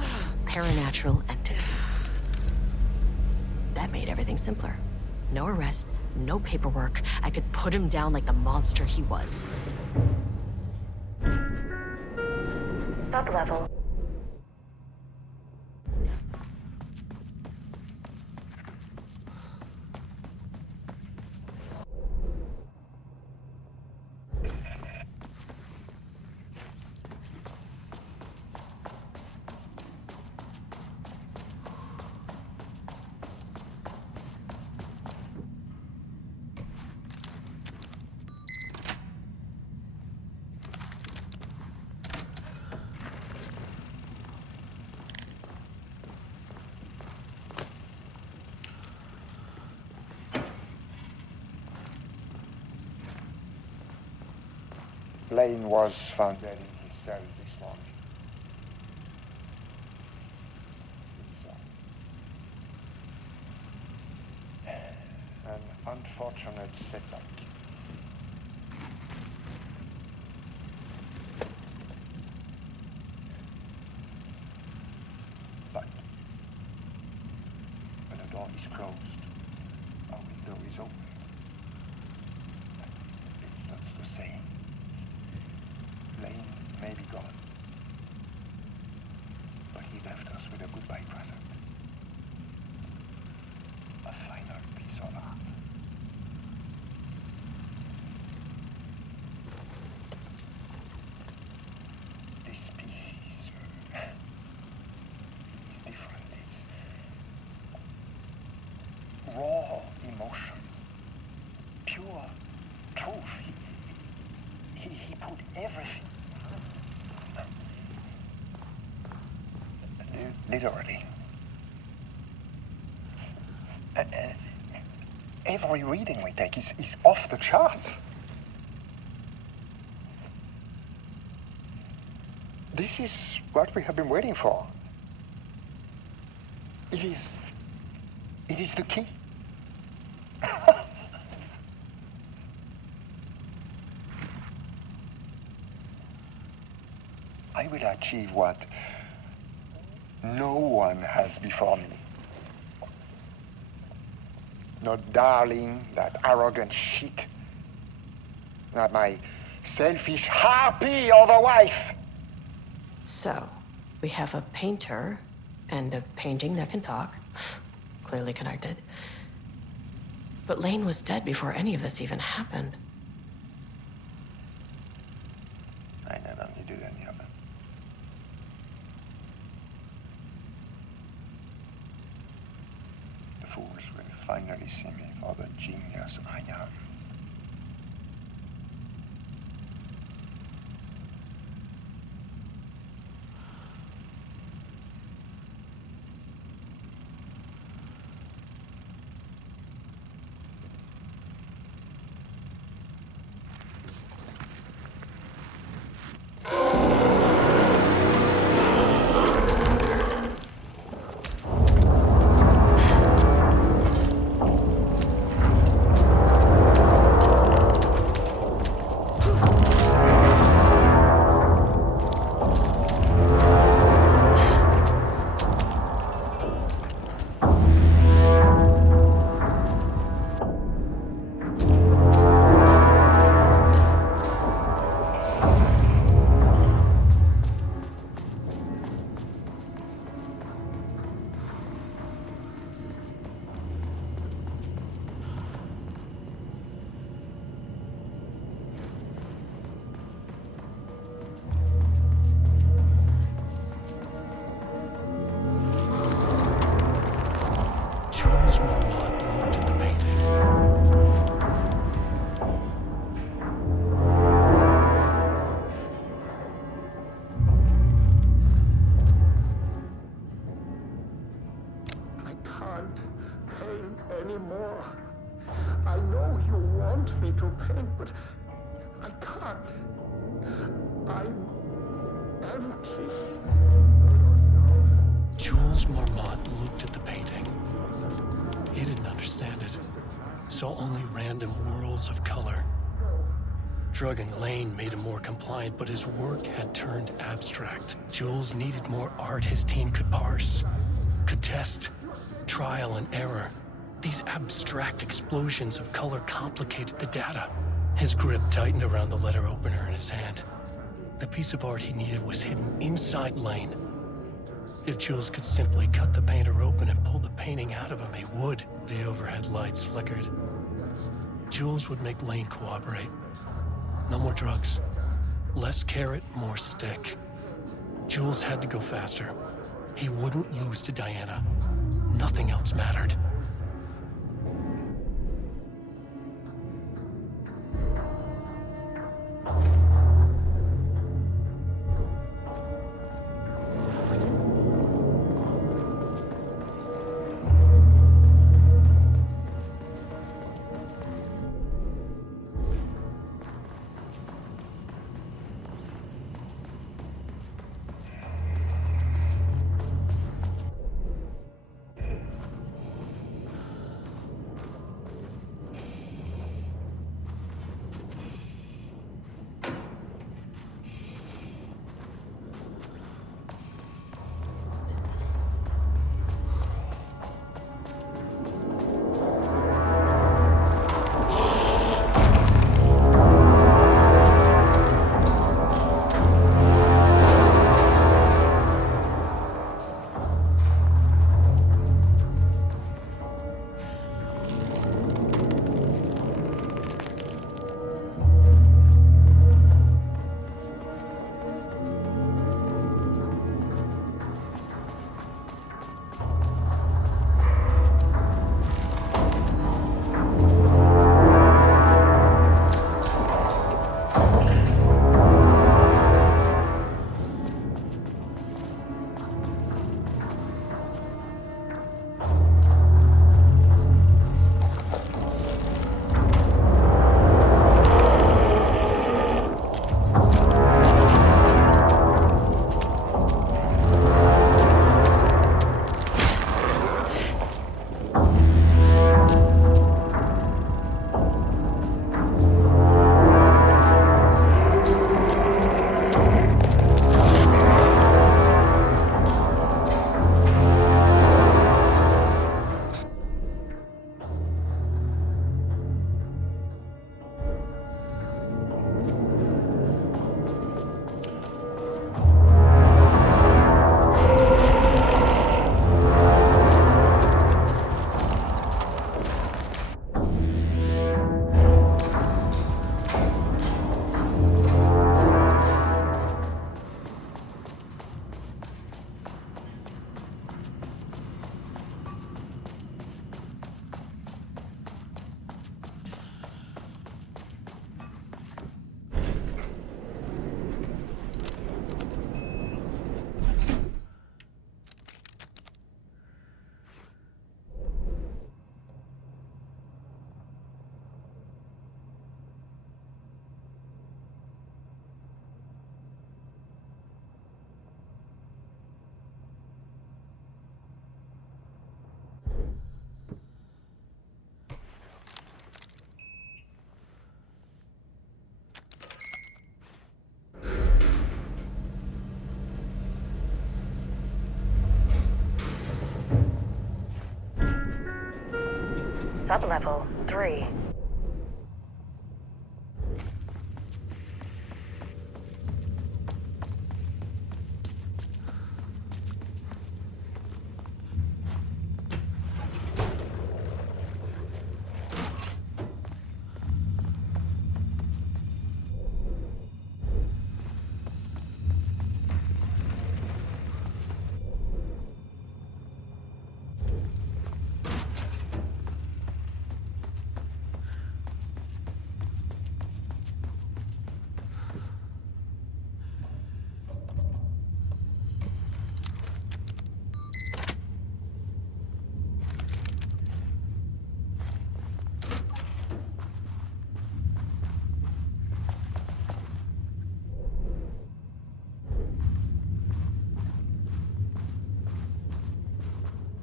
paranatural entity. That made everything simpler. No arrest, no paperwork. I could put him down like the monster he was. Sublevel. Lane was found dead in his cell this morning. It's an unfortunate setback. But when the door is closed, a window is open. It's not the same. Lane may be gone, but he left us with a goodbye present. A final piece of art. This piece is different. It's raw emotion, pure truth. He put everything. Literally. every reading we take is off the charts. This is what we have been waiting for. It is the key. I will achieve what no one has before me. Not darling, that arrogant shit. Not my selfish harpy or the wife. So, we have a painter and a painting that can talk. Clearly connected. But Lane was dead before any of this even happened. I never needed any of them. The fools will finally see me for the genius I am. Anymore. I know you want me to paint, but I can't. I'm empty. Jules Marmont looked at the painting. He didn't understand it. Saw only random whirls of color. Drugging Lane made him more compliant, but his work had turned abstract. Jules needed more art his team could parse, could test. Trial and error. These abstract explosions of color complicated the data. His grip tightened around the letter opener in his hand. The piece of art he needed was hidden inside Lane. If Jules could simply cut the painter open and pull the painting out of him, he would. The overhead lights flickered. Jules would make Lane cooperate. No more drugs. Less carrot, more stick. Jules had to go faster. He wouldn't lose to Diana. Nothing else mattered. Sublevel 3.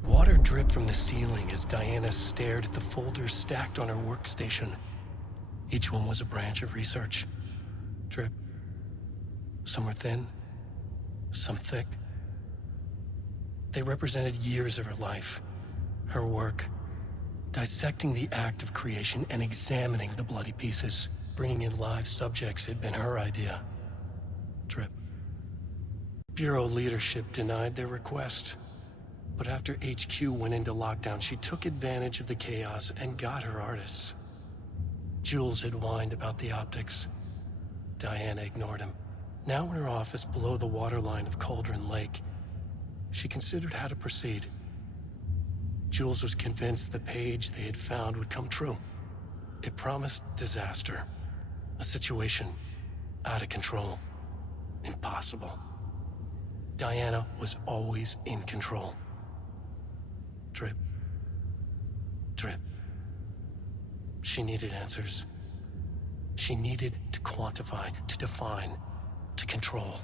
Water dripped from the ceiling as Diana stared at the folders stacked on her workstation. Each one was a branch of research. Drip. Some were thin, some thick. They represented years of her life, her work, dissecting the act of creation and examining the bloody pieces. Bringing in live subjects had been her idea. Drip. Bureau leadership denied their request. But after HQ went into lockdown, she took advantage of the chaos and got her artists. Jules had whined about the optics. Diana ignored him. Now in her office below the waterline of Cauldron Lake, she considered how to proceed. Jules was convinced the page they had found would come true. It promised disaster. A situation out of control. Impossible. Diana was always in control. Drip. Drip. She needed answers. She needed to quantify, to define, to control.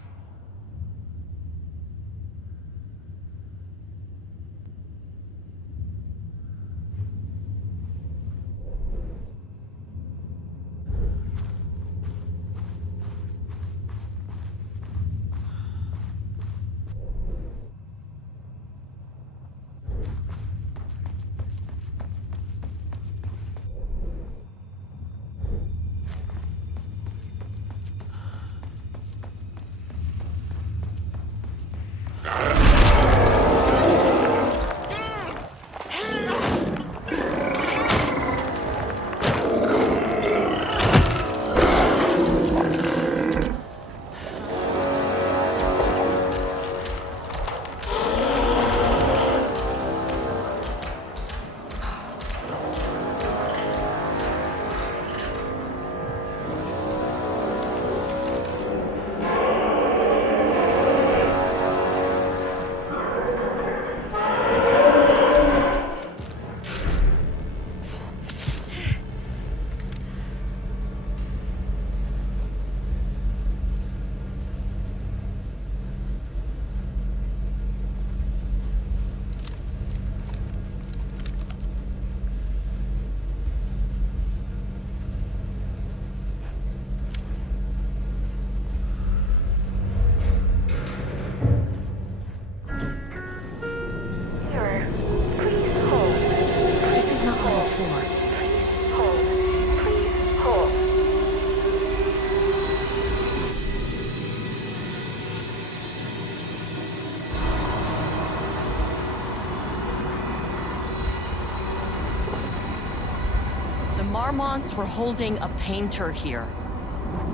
Marmonts were holding a painter here.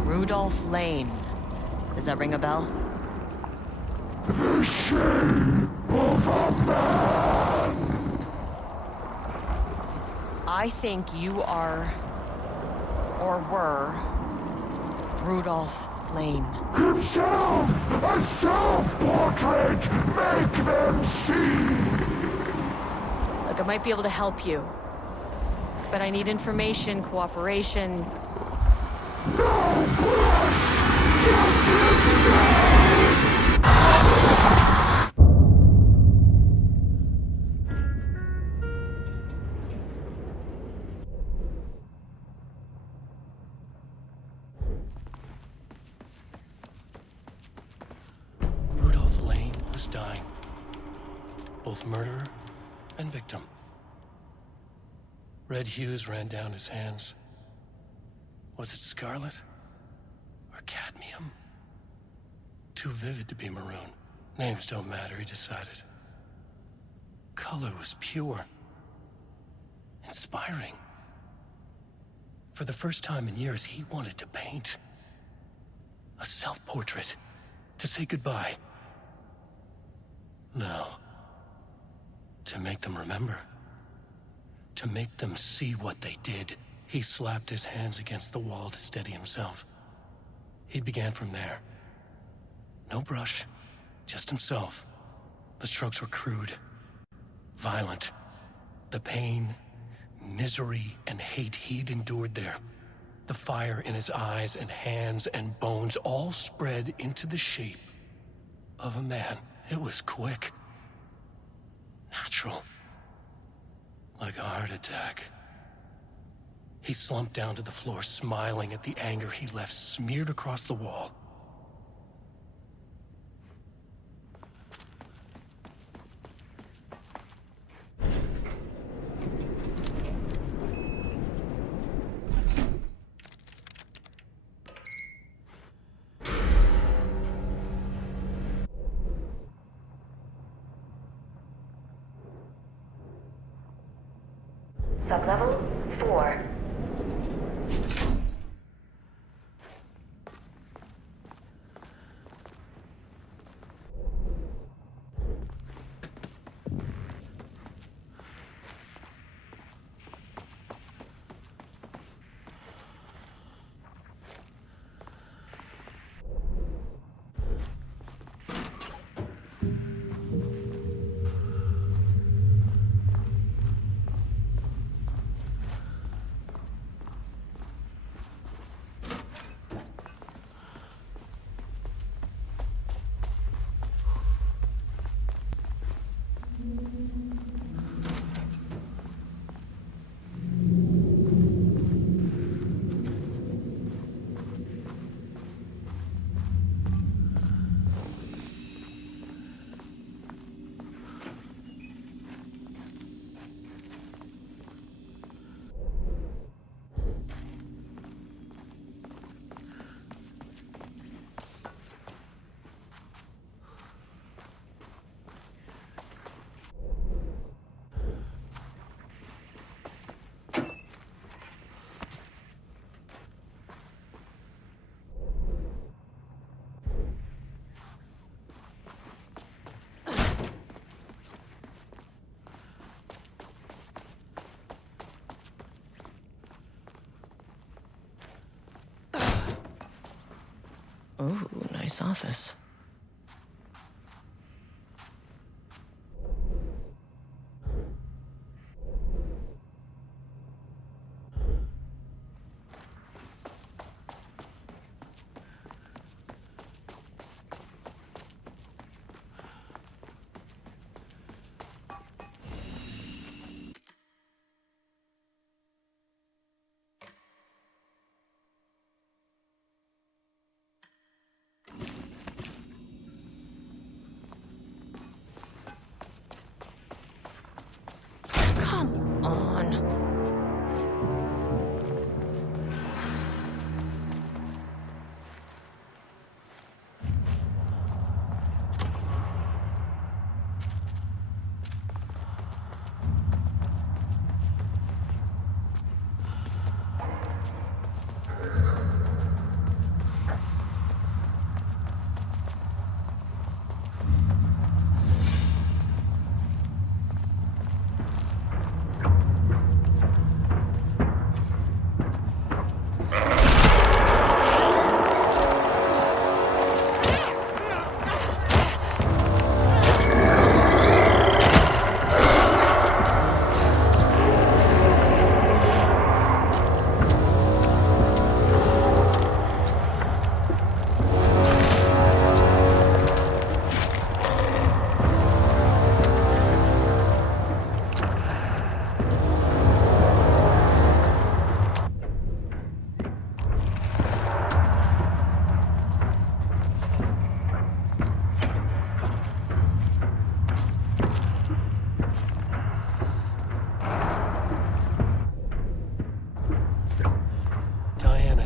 Rudolph Lane. Does that ring a bell? The shape of a man! I think you are, or were, Rudolph Lane. Himself! A self-portrait! Make them see! Look, I might be able to help you. But I need information, cooperation. No push! Just insane! Rudolph Lane was dying. Both murderer and victim. Red hues ran down his hands. Was it scarlet? Or cadmium? Too vivid to be maroon. Names don't matter, he decided. Color was pure. Inspiring. For the first time in years, he wanted to paint. A self-portrait. To say goodbye. No. To make them remember. To make them see what they did. He slapped his hands against the wall to steady himself. He began from there. No brush, just himself. The strokes were crude, violent. The pain, misery, and hate he'd endured there. The fire in his eyes and hands and bones all spread into the shape of a man. It was quick. Natural. Like a heart attack. He slumped down to the floor, smiling at the anger he left smeared across the wall. Sublevel 4. Ooh, nice office.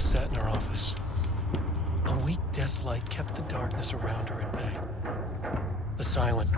sat in her office. A weak desk light kept the darkness around her at bay. The silence.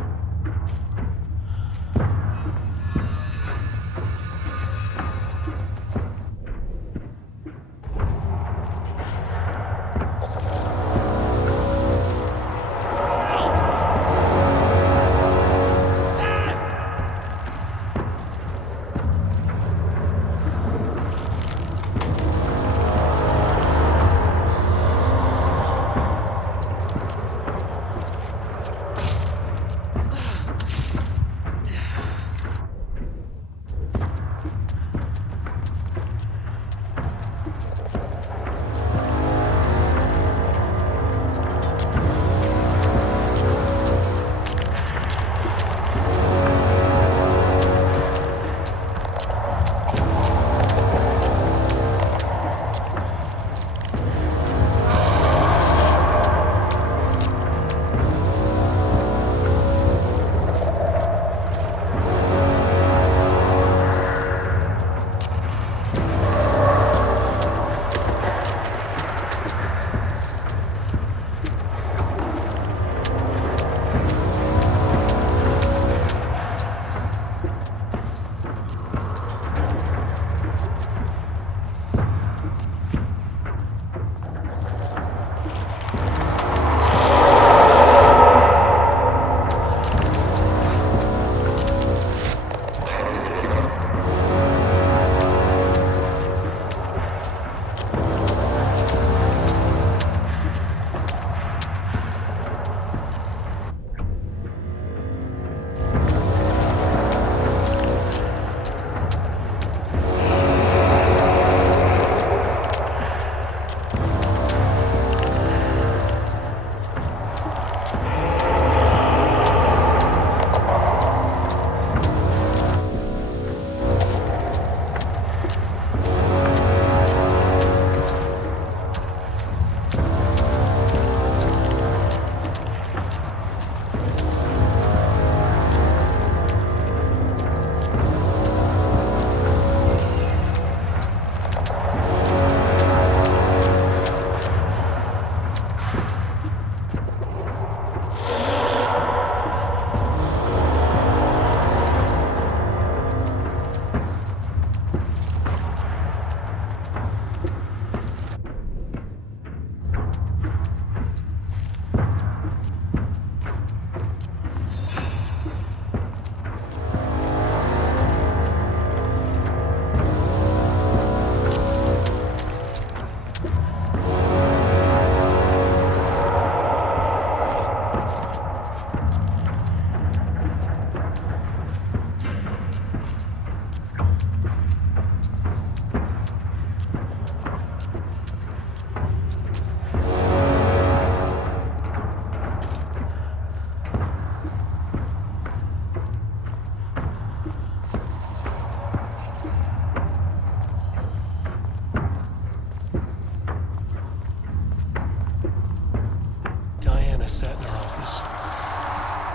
Sat in her office.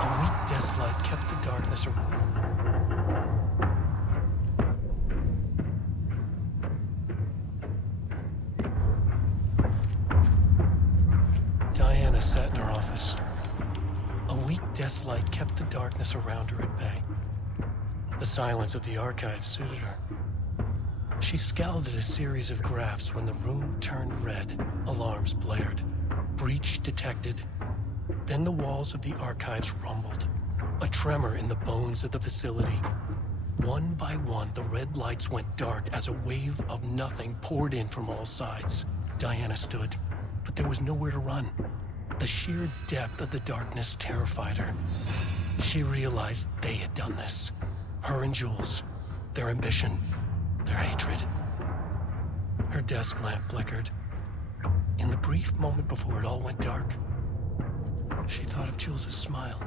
A weak desk light kept the darkness around. Diana sat in her office. A weak desk light kept the darkness around her at bay. The silence of the archive suited her. She scowled at a series of graphs when the room turned red. Alarms blared. Breach detected. Then the walls of the archives rumbled, a tremor in the bones of the facility. One by one, the red lights went dark as a wave of nothing poured in from all sides. Diana stood, but there was nowhere to run. The sheer depth of the darkness terrified her. She realized they had done this. Her and Jules, their ambition, their hatred. Her desk lamp flickered. In the brief moment before it all went dark, she thought of Jules' smile.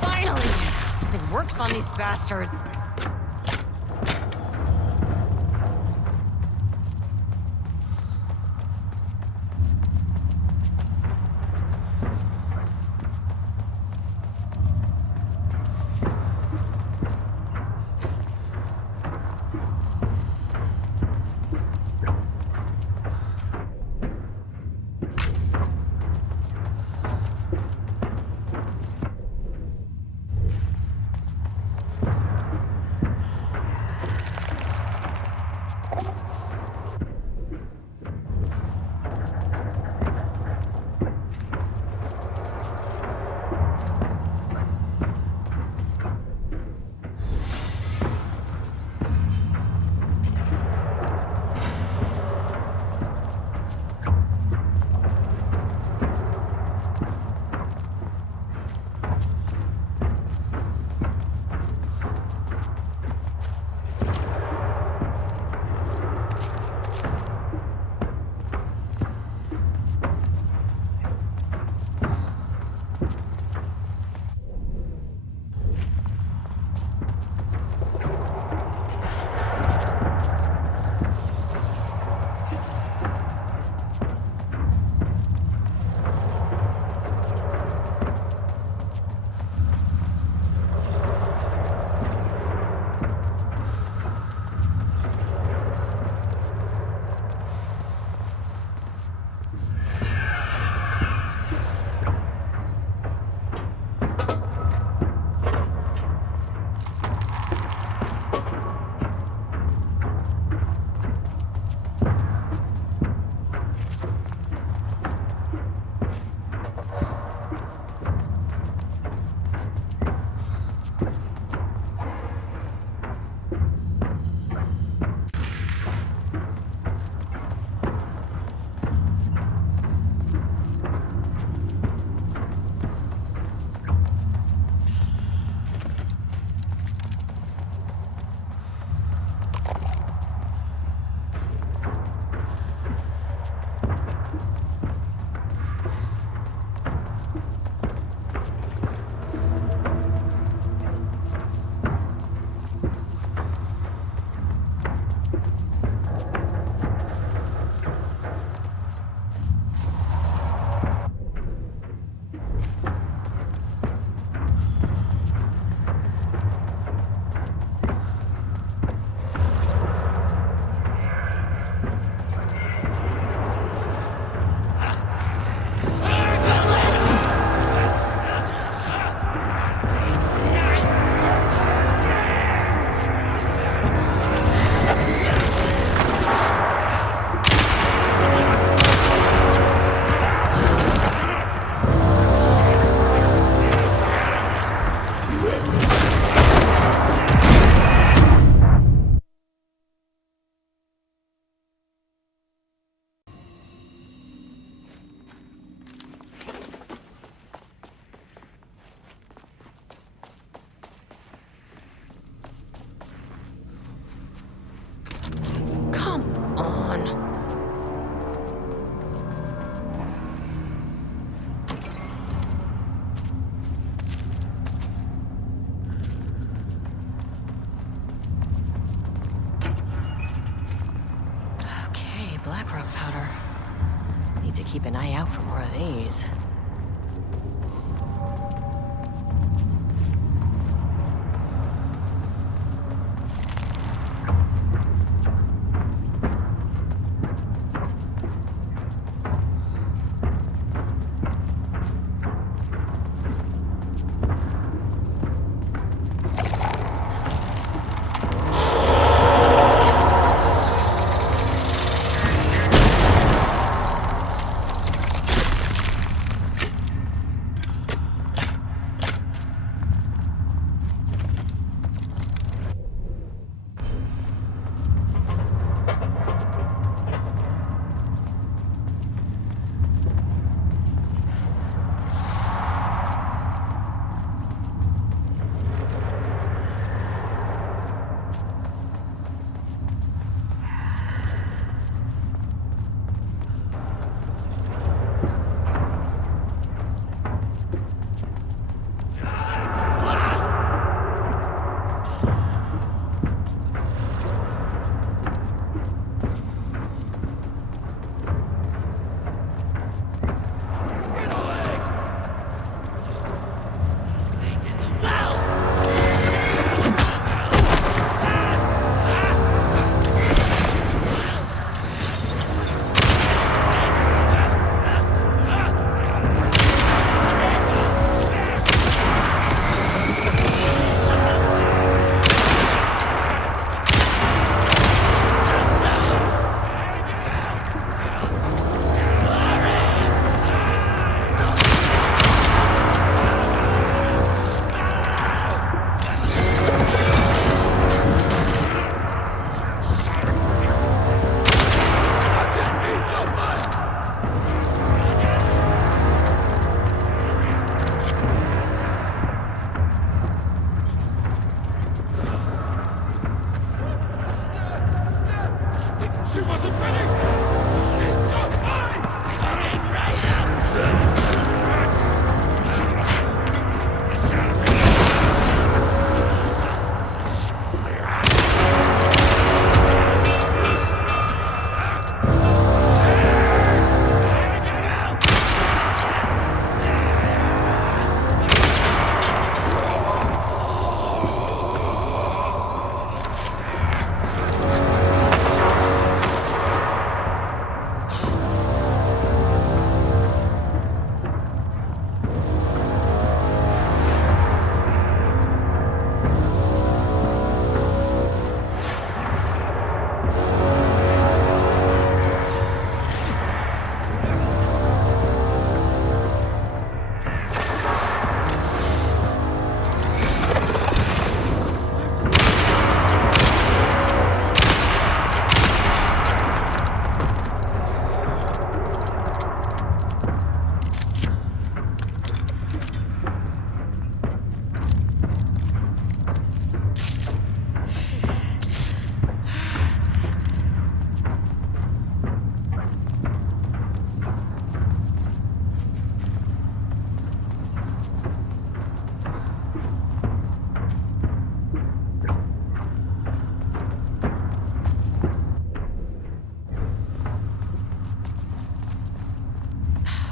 Finally! Something works on these bastards. an eye out for more of these.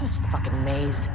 This fucking maze.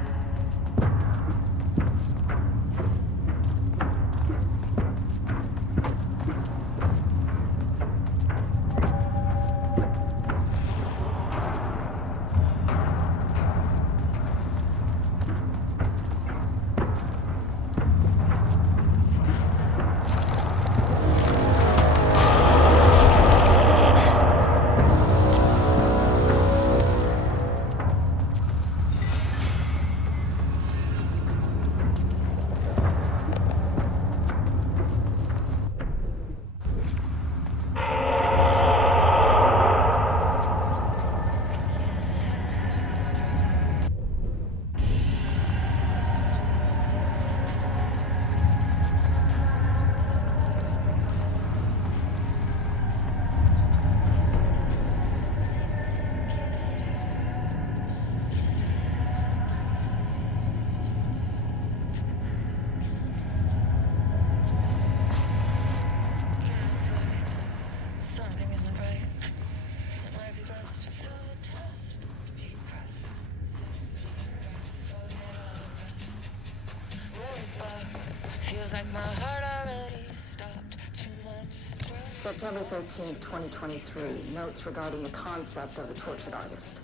September 13th, 2023. Notes regarding the concept of the tortured artist.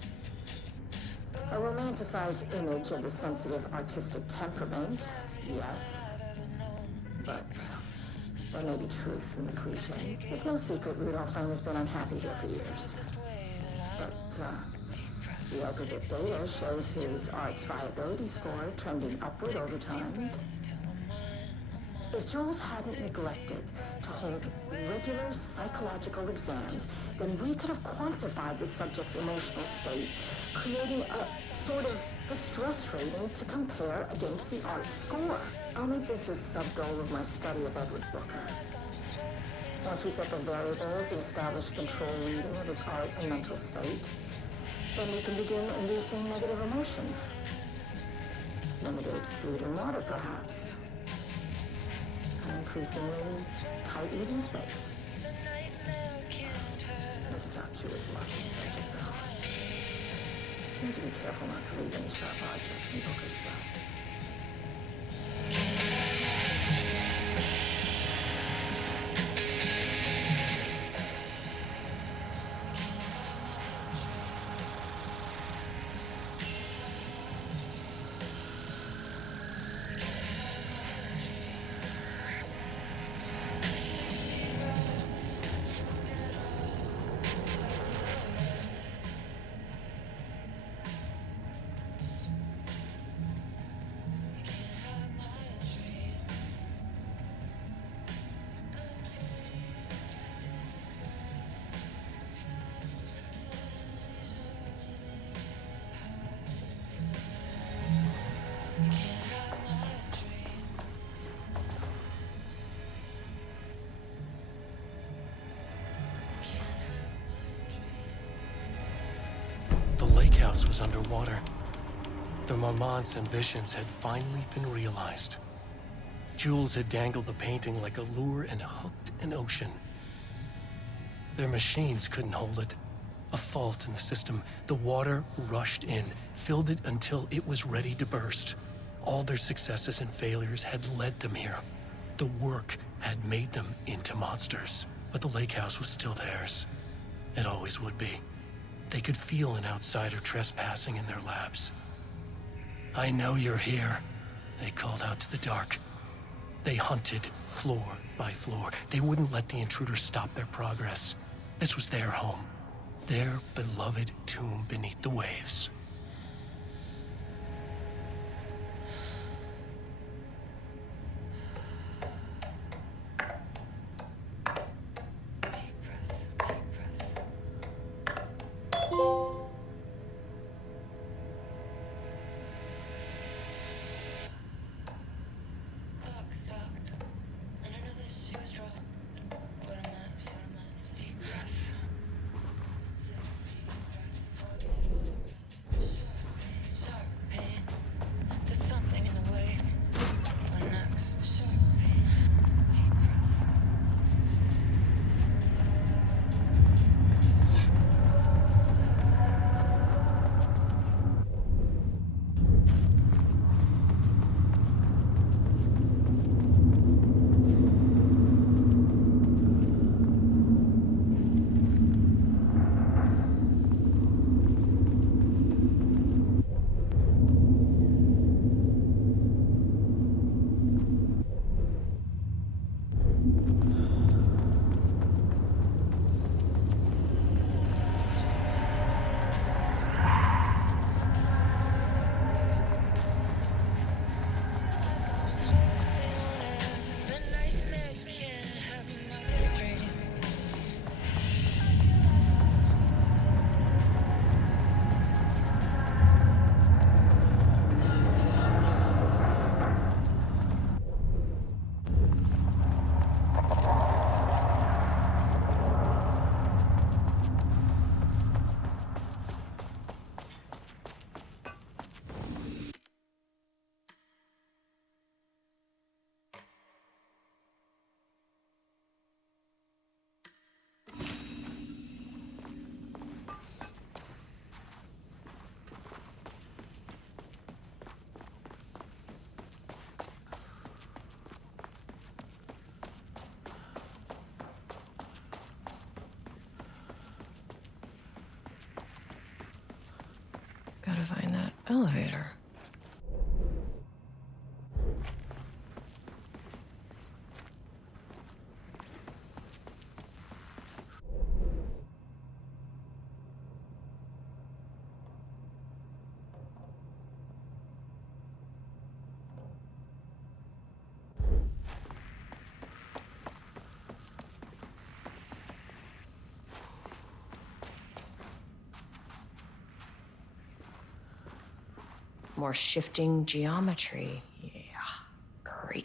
A romanticized image of the sensitive artistic temperament, yes. But there may be truth in the cliche. It's no secret Rudolph Lane has been unhappy here for years. But, the aggregate data shows his art's viability score trending upward over time. If Jules hadn't neglected to hold regular psychological exams, then we could have quantified the subject's emotional state, creating a sort of distress rating to compare against the art's score. I'll make this a sub-goal of my study of Edward Booker. Once we set the variables and establish a control reading of his art and mental state, then we can begin inducing negative emotion. Limited food and water, perhaps. An increasingly tight living space. This is how Jules lost his subject, though. Need to be careful not to leave any sharp objects in Booker's cell. Was underwater. The Marmont's ambitions had finally been realized. Jules had dangled the painting like a lure and hooked an ocean. Their machines couldn't hold it. A fault in the system. The water rushed in, filled it until it was ready to burst. All their successes and failures had led them here. The work had made them into monsters. But the lake house was still theirs. It always would be. They could feel an outsider trespassing in their labs. "I know you're here," they called out to the dark. They hunted floor by floor. They wouldn't let the intruders stop their progress. This was their home, their beloved tomb beneath the waves. Elevator. More shifting geometry. Yeah, great.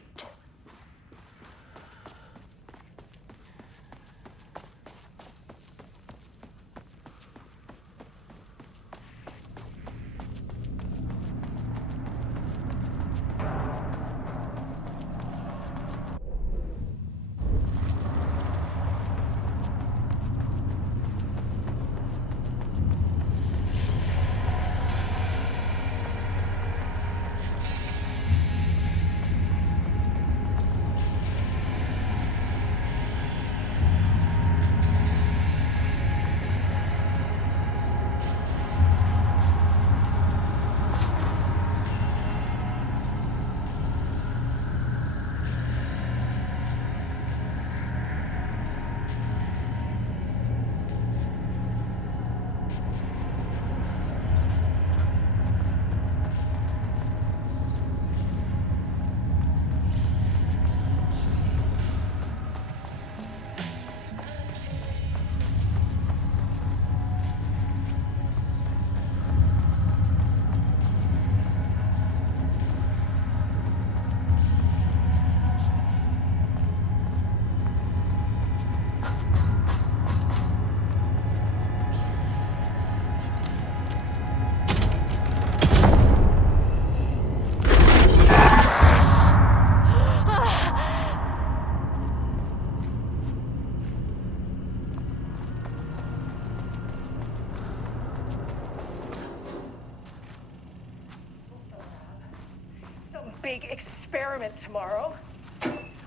Big experiment tomorrow.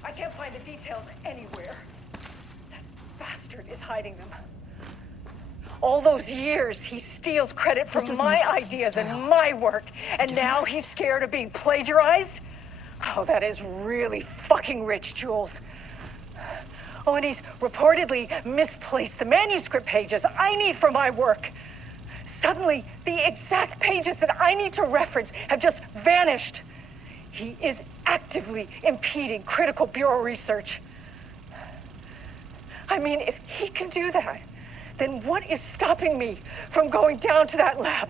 I can't find the details anywhere. That bastard is hiding them. All those years, he steals credit for my ideas and my work, and now he's scared of being plagiarized? Oh, that is really fucking rich, Jules. Oh, and he's reportedly misplaced the manuscript pages I need for my work. Suddenly, the exact pages that I need to reference have just vanished. He is actively impeding critical bureau research. I mean, if he can do that, then what is stopping me from going down to that lab?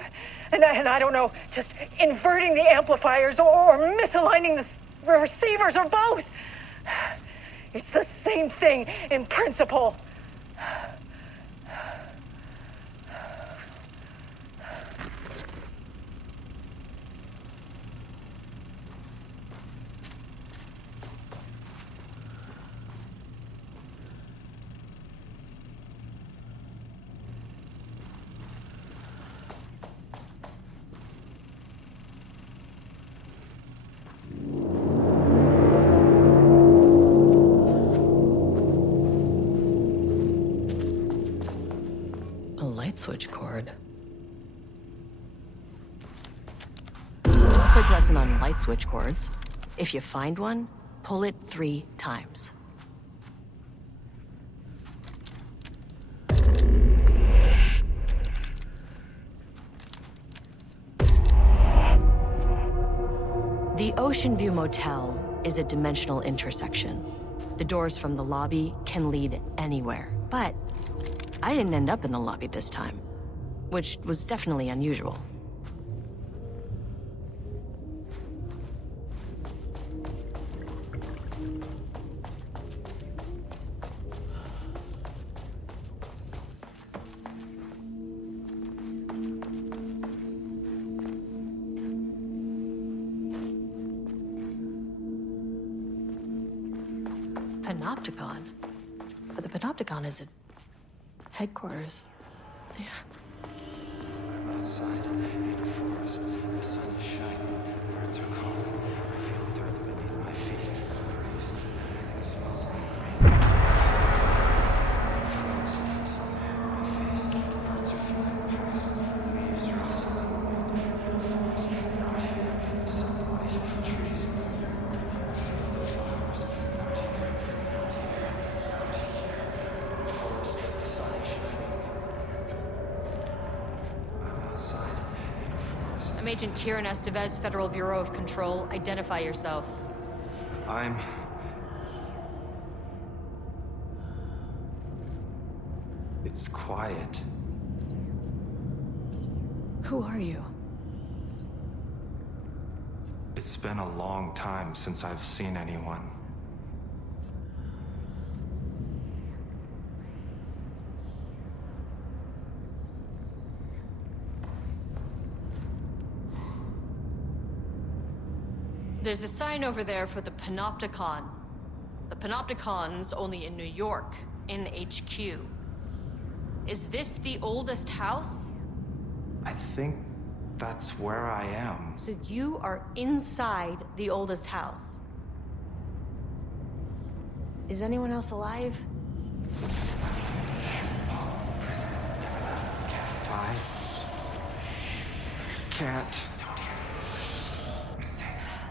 And I don't know, just inverting the amplifiers or misaligning the receivers or both? It's the same thing in principle. Switch cord. Quick lesson on light switch cords. If you find one, pull it 3 times. The Oceanview Motel is a dimensional intersection. The doors from the lobby can lead anywhere, but I didn't end up in the lobby this time, which was definitely unusual. Panopticon? But the Panopticon is at headquarters. Yeah. I'm outside in a forest. The sun is shining. Birds are calling. I feel dirt beneath my feet. Breeze. Everything smells like rain. I'm frozen. Sun hit my face. Birds are flying past. Leaves rustle in the wind. I'm Agent KIRAN Estevez, Federal Bureau of Control. Identify yourself. It's quiet. Who are you? It's been a long time since I've seen anyone. There's a sign over there for the Panopticon. The Panopticon's only in New York, in HQ. Is this the oldest house? I think that's where I am. So you are inside the oldest house. Is anyone else alive? I can't.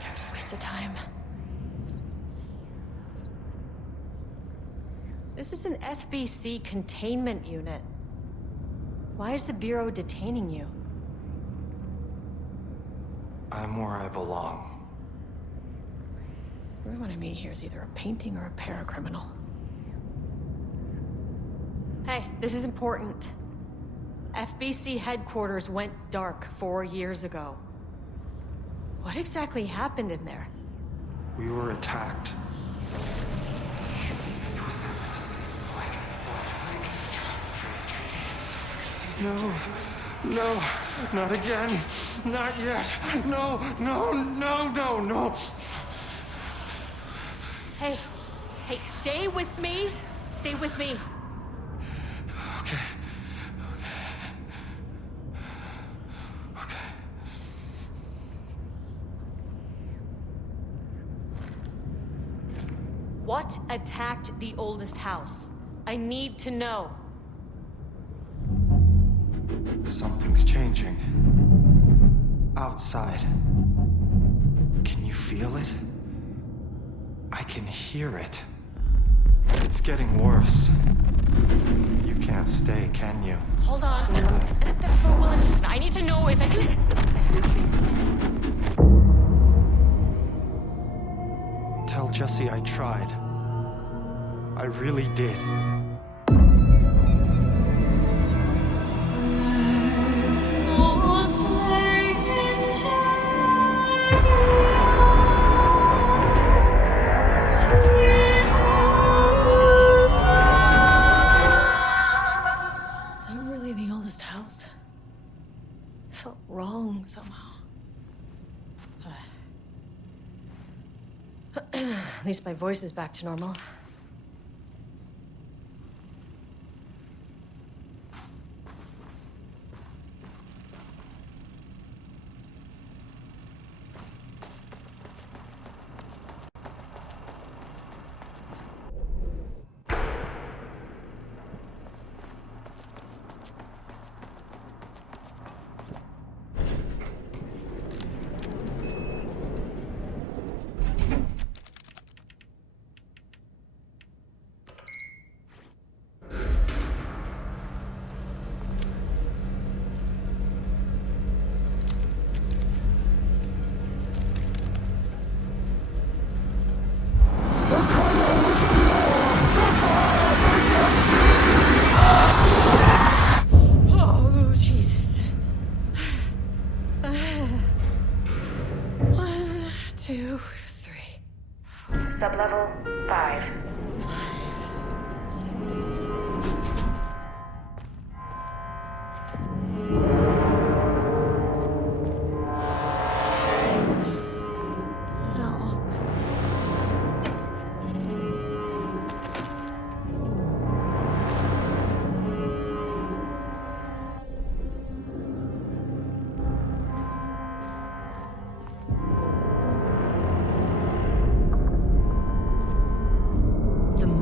It's a waste of time. This is an FBC containment unit. Why is the Bureau detaining you? I'm where I belong. Everyone I meet here is either a painting or a paracriminal. Hey, this is important. FBC headquarters went dark 4 years ago. What exactly happened in there? We were attacked. No, no, not again. Not yet. No, no, no, no, no. Hey, stay with me. Stay with me. Okay. Okay. What attacked the oldest house? I need to know. Something's changing. Outside. Can you feel it? I can hear it. It's getting worse. You can't stay, can you? Hold on. For Wellington, I need to know if I can... Tell Jesse I tried. I really did. Wrong somehow. At least my voice is back to normal. Sublevel 5. 6.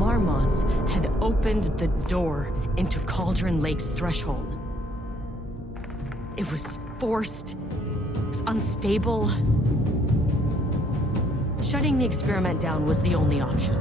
Marmonts had opened the door into Cauldron Lake's threshold. It was forced, it was unstable. Shutting the experiment down was the only option.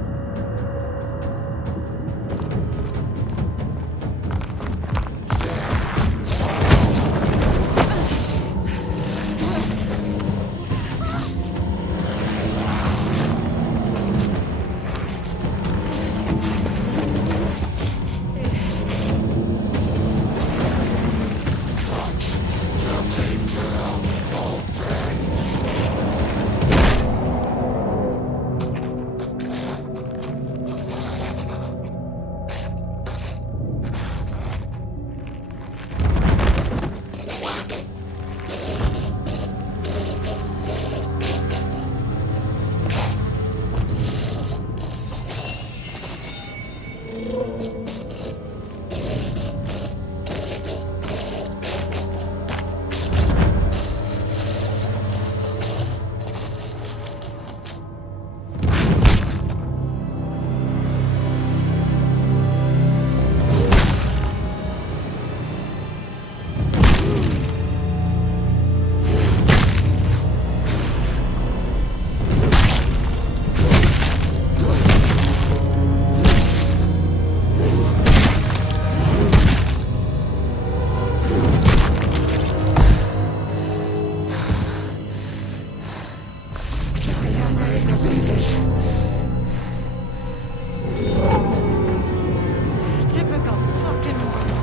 Typical fucking morons.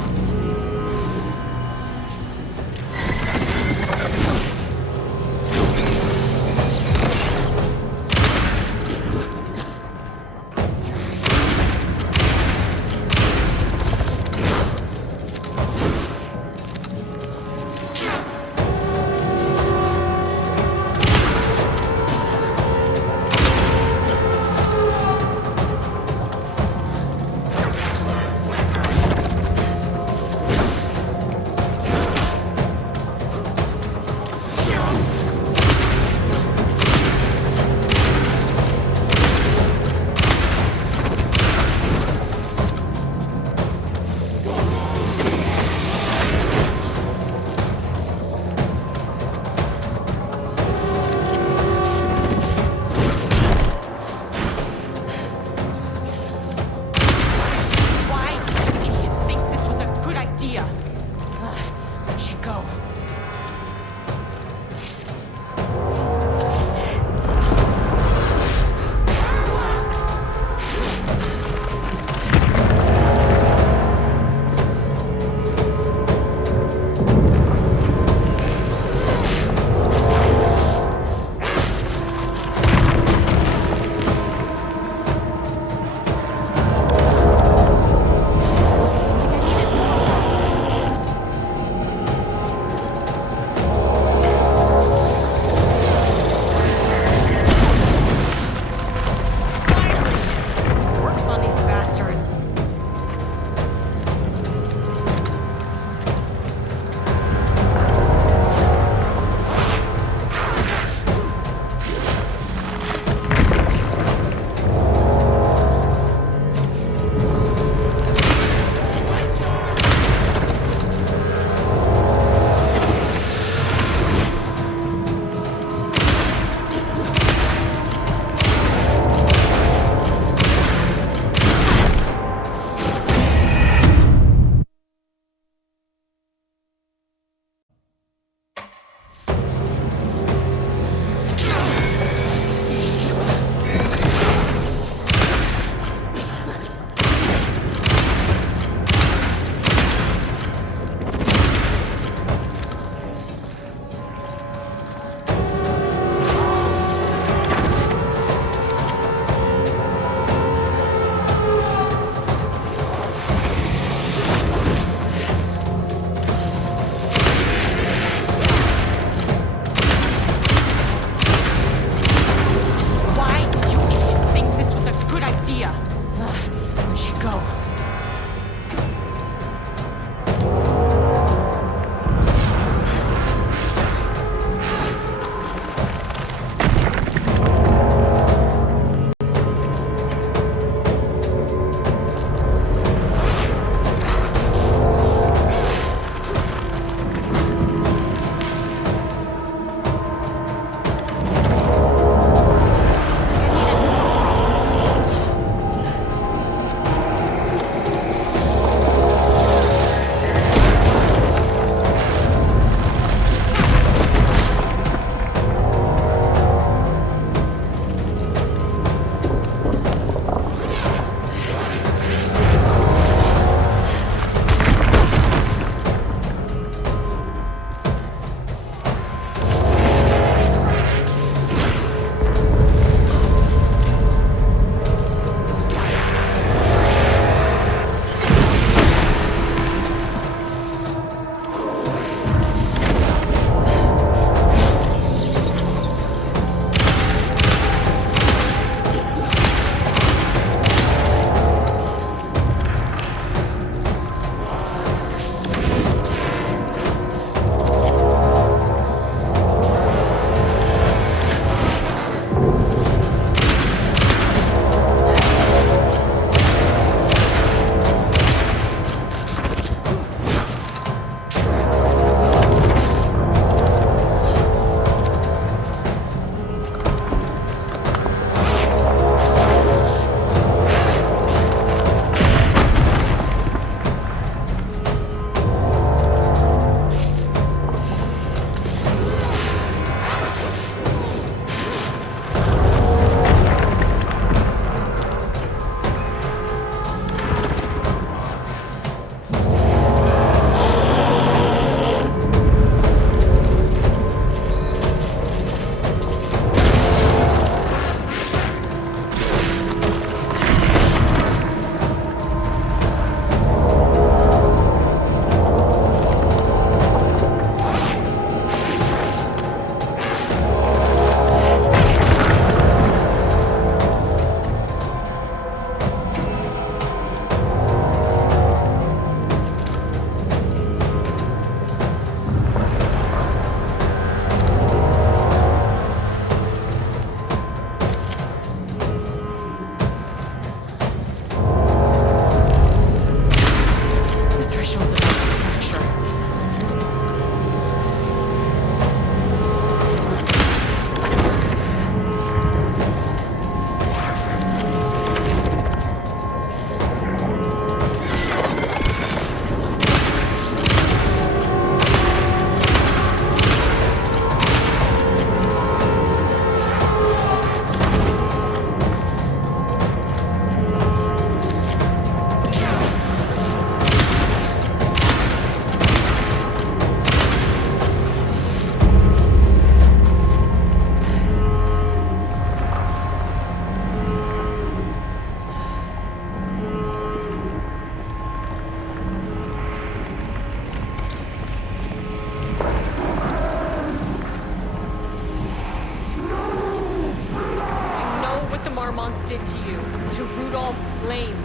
yourself lame.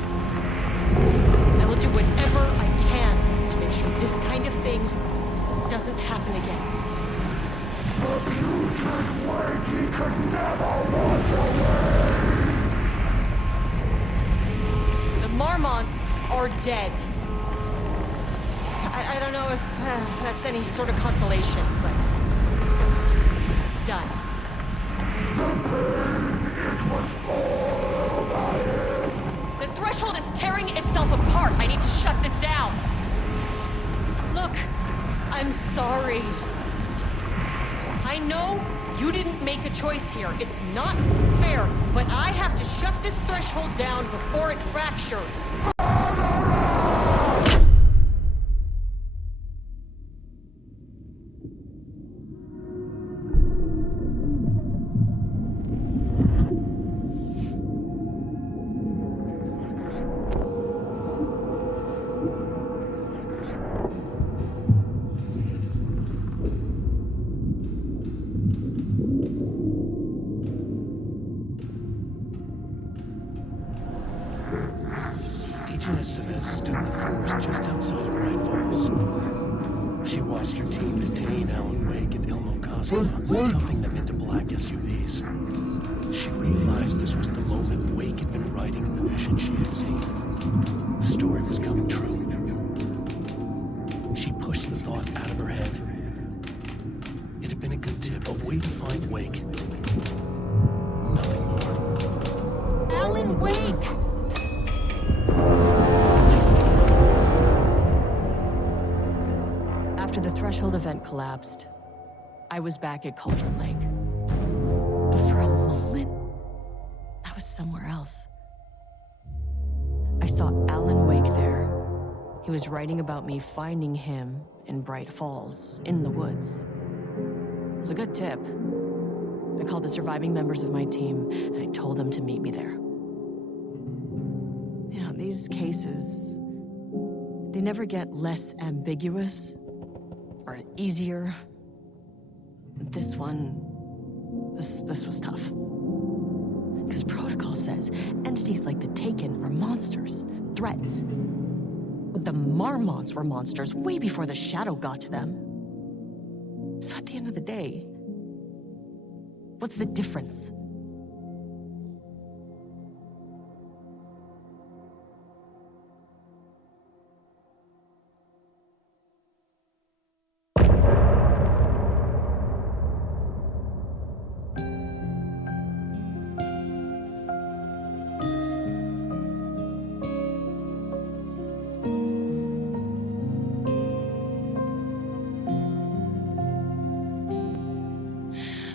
I will do whatever I can to make sure this kind of thing doesn't happen again. The putrid weight he could never wash away! The Marmonts are dead. I don't know if that's any sort of consolation, but it's done. The pain, it was all by him! The threshold is tearing itself apart. I need to shut this down. Look, I'm sorry. I know you didn't make a choice here. It's not fair, but I have to shut this threshold down before it fractures. Agent Estevez stood in the forest just outside of Bright Falls. She watched her team detain Alan Wake and Elmo Cosgrove, stuffing them into black SUVs. She realized this was the moment Wake had been writing in the vision she had seen. The story was coming true. She pushed the thought out of her head. It had been a good tip, a way to find Wake. Nothing more. Alan Wake! After the threshold event collapsed, I was back at Cauldron Lake. But for a moment, I was somewhere else. I saw Alan Wake there. He was writing about me finding him in Bright Falls, in the woods. It was a good tip. I called the surviving members of my team, and I told them to meet me there. You know, these cases, they never get less ambiguous or easier. This one, this was tough. Because protocol says entities like the Taken are monsters, threats. But the Marmonts were monsters way before the Shadow got to them. So at the end of the day, what's the difference?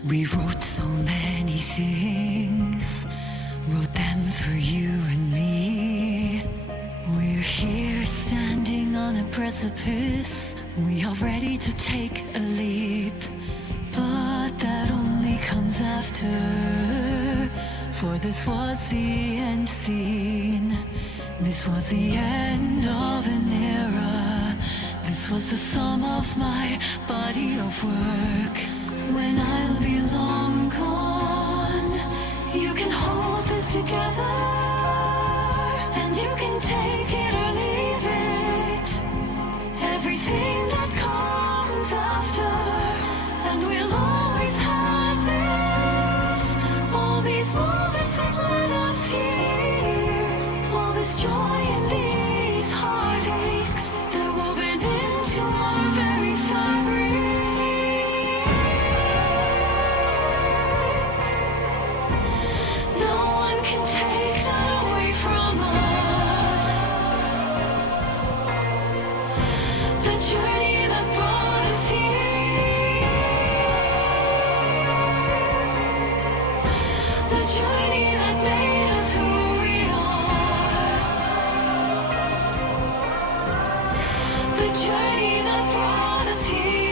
We wrote so many things, wrote them for you and me. We're here standing on a precipice. We are ready to take a leap, but that only comes after. For this was the end scene. This was the end of an era. This was the sum of my body of work. When I'll be long gone, you can hold this together, and you can take it or leave it. Everything that comes after, and we'll always have this. All these moments that led us here, all this joy and these heartaches, they're woven into our very fabric. The journey that brought us here.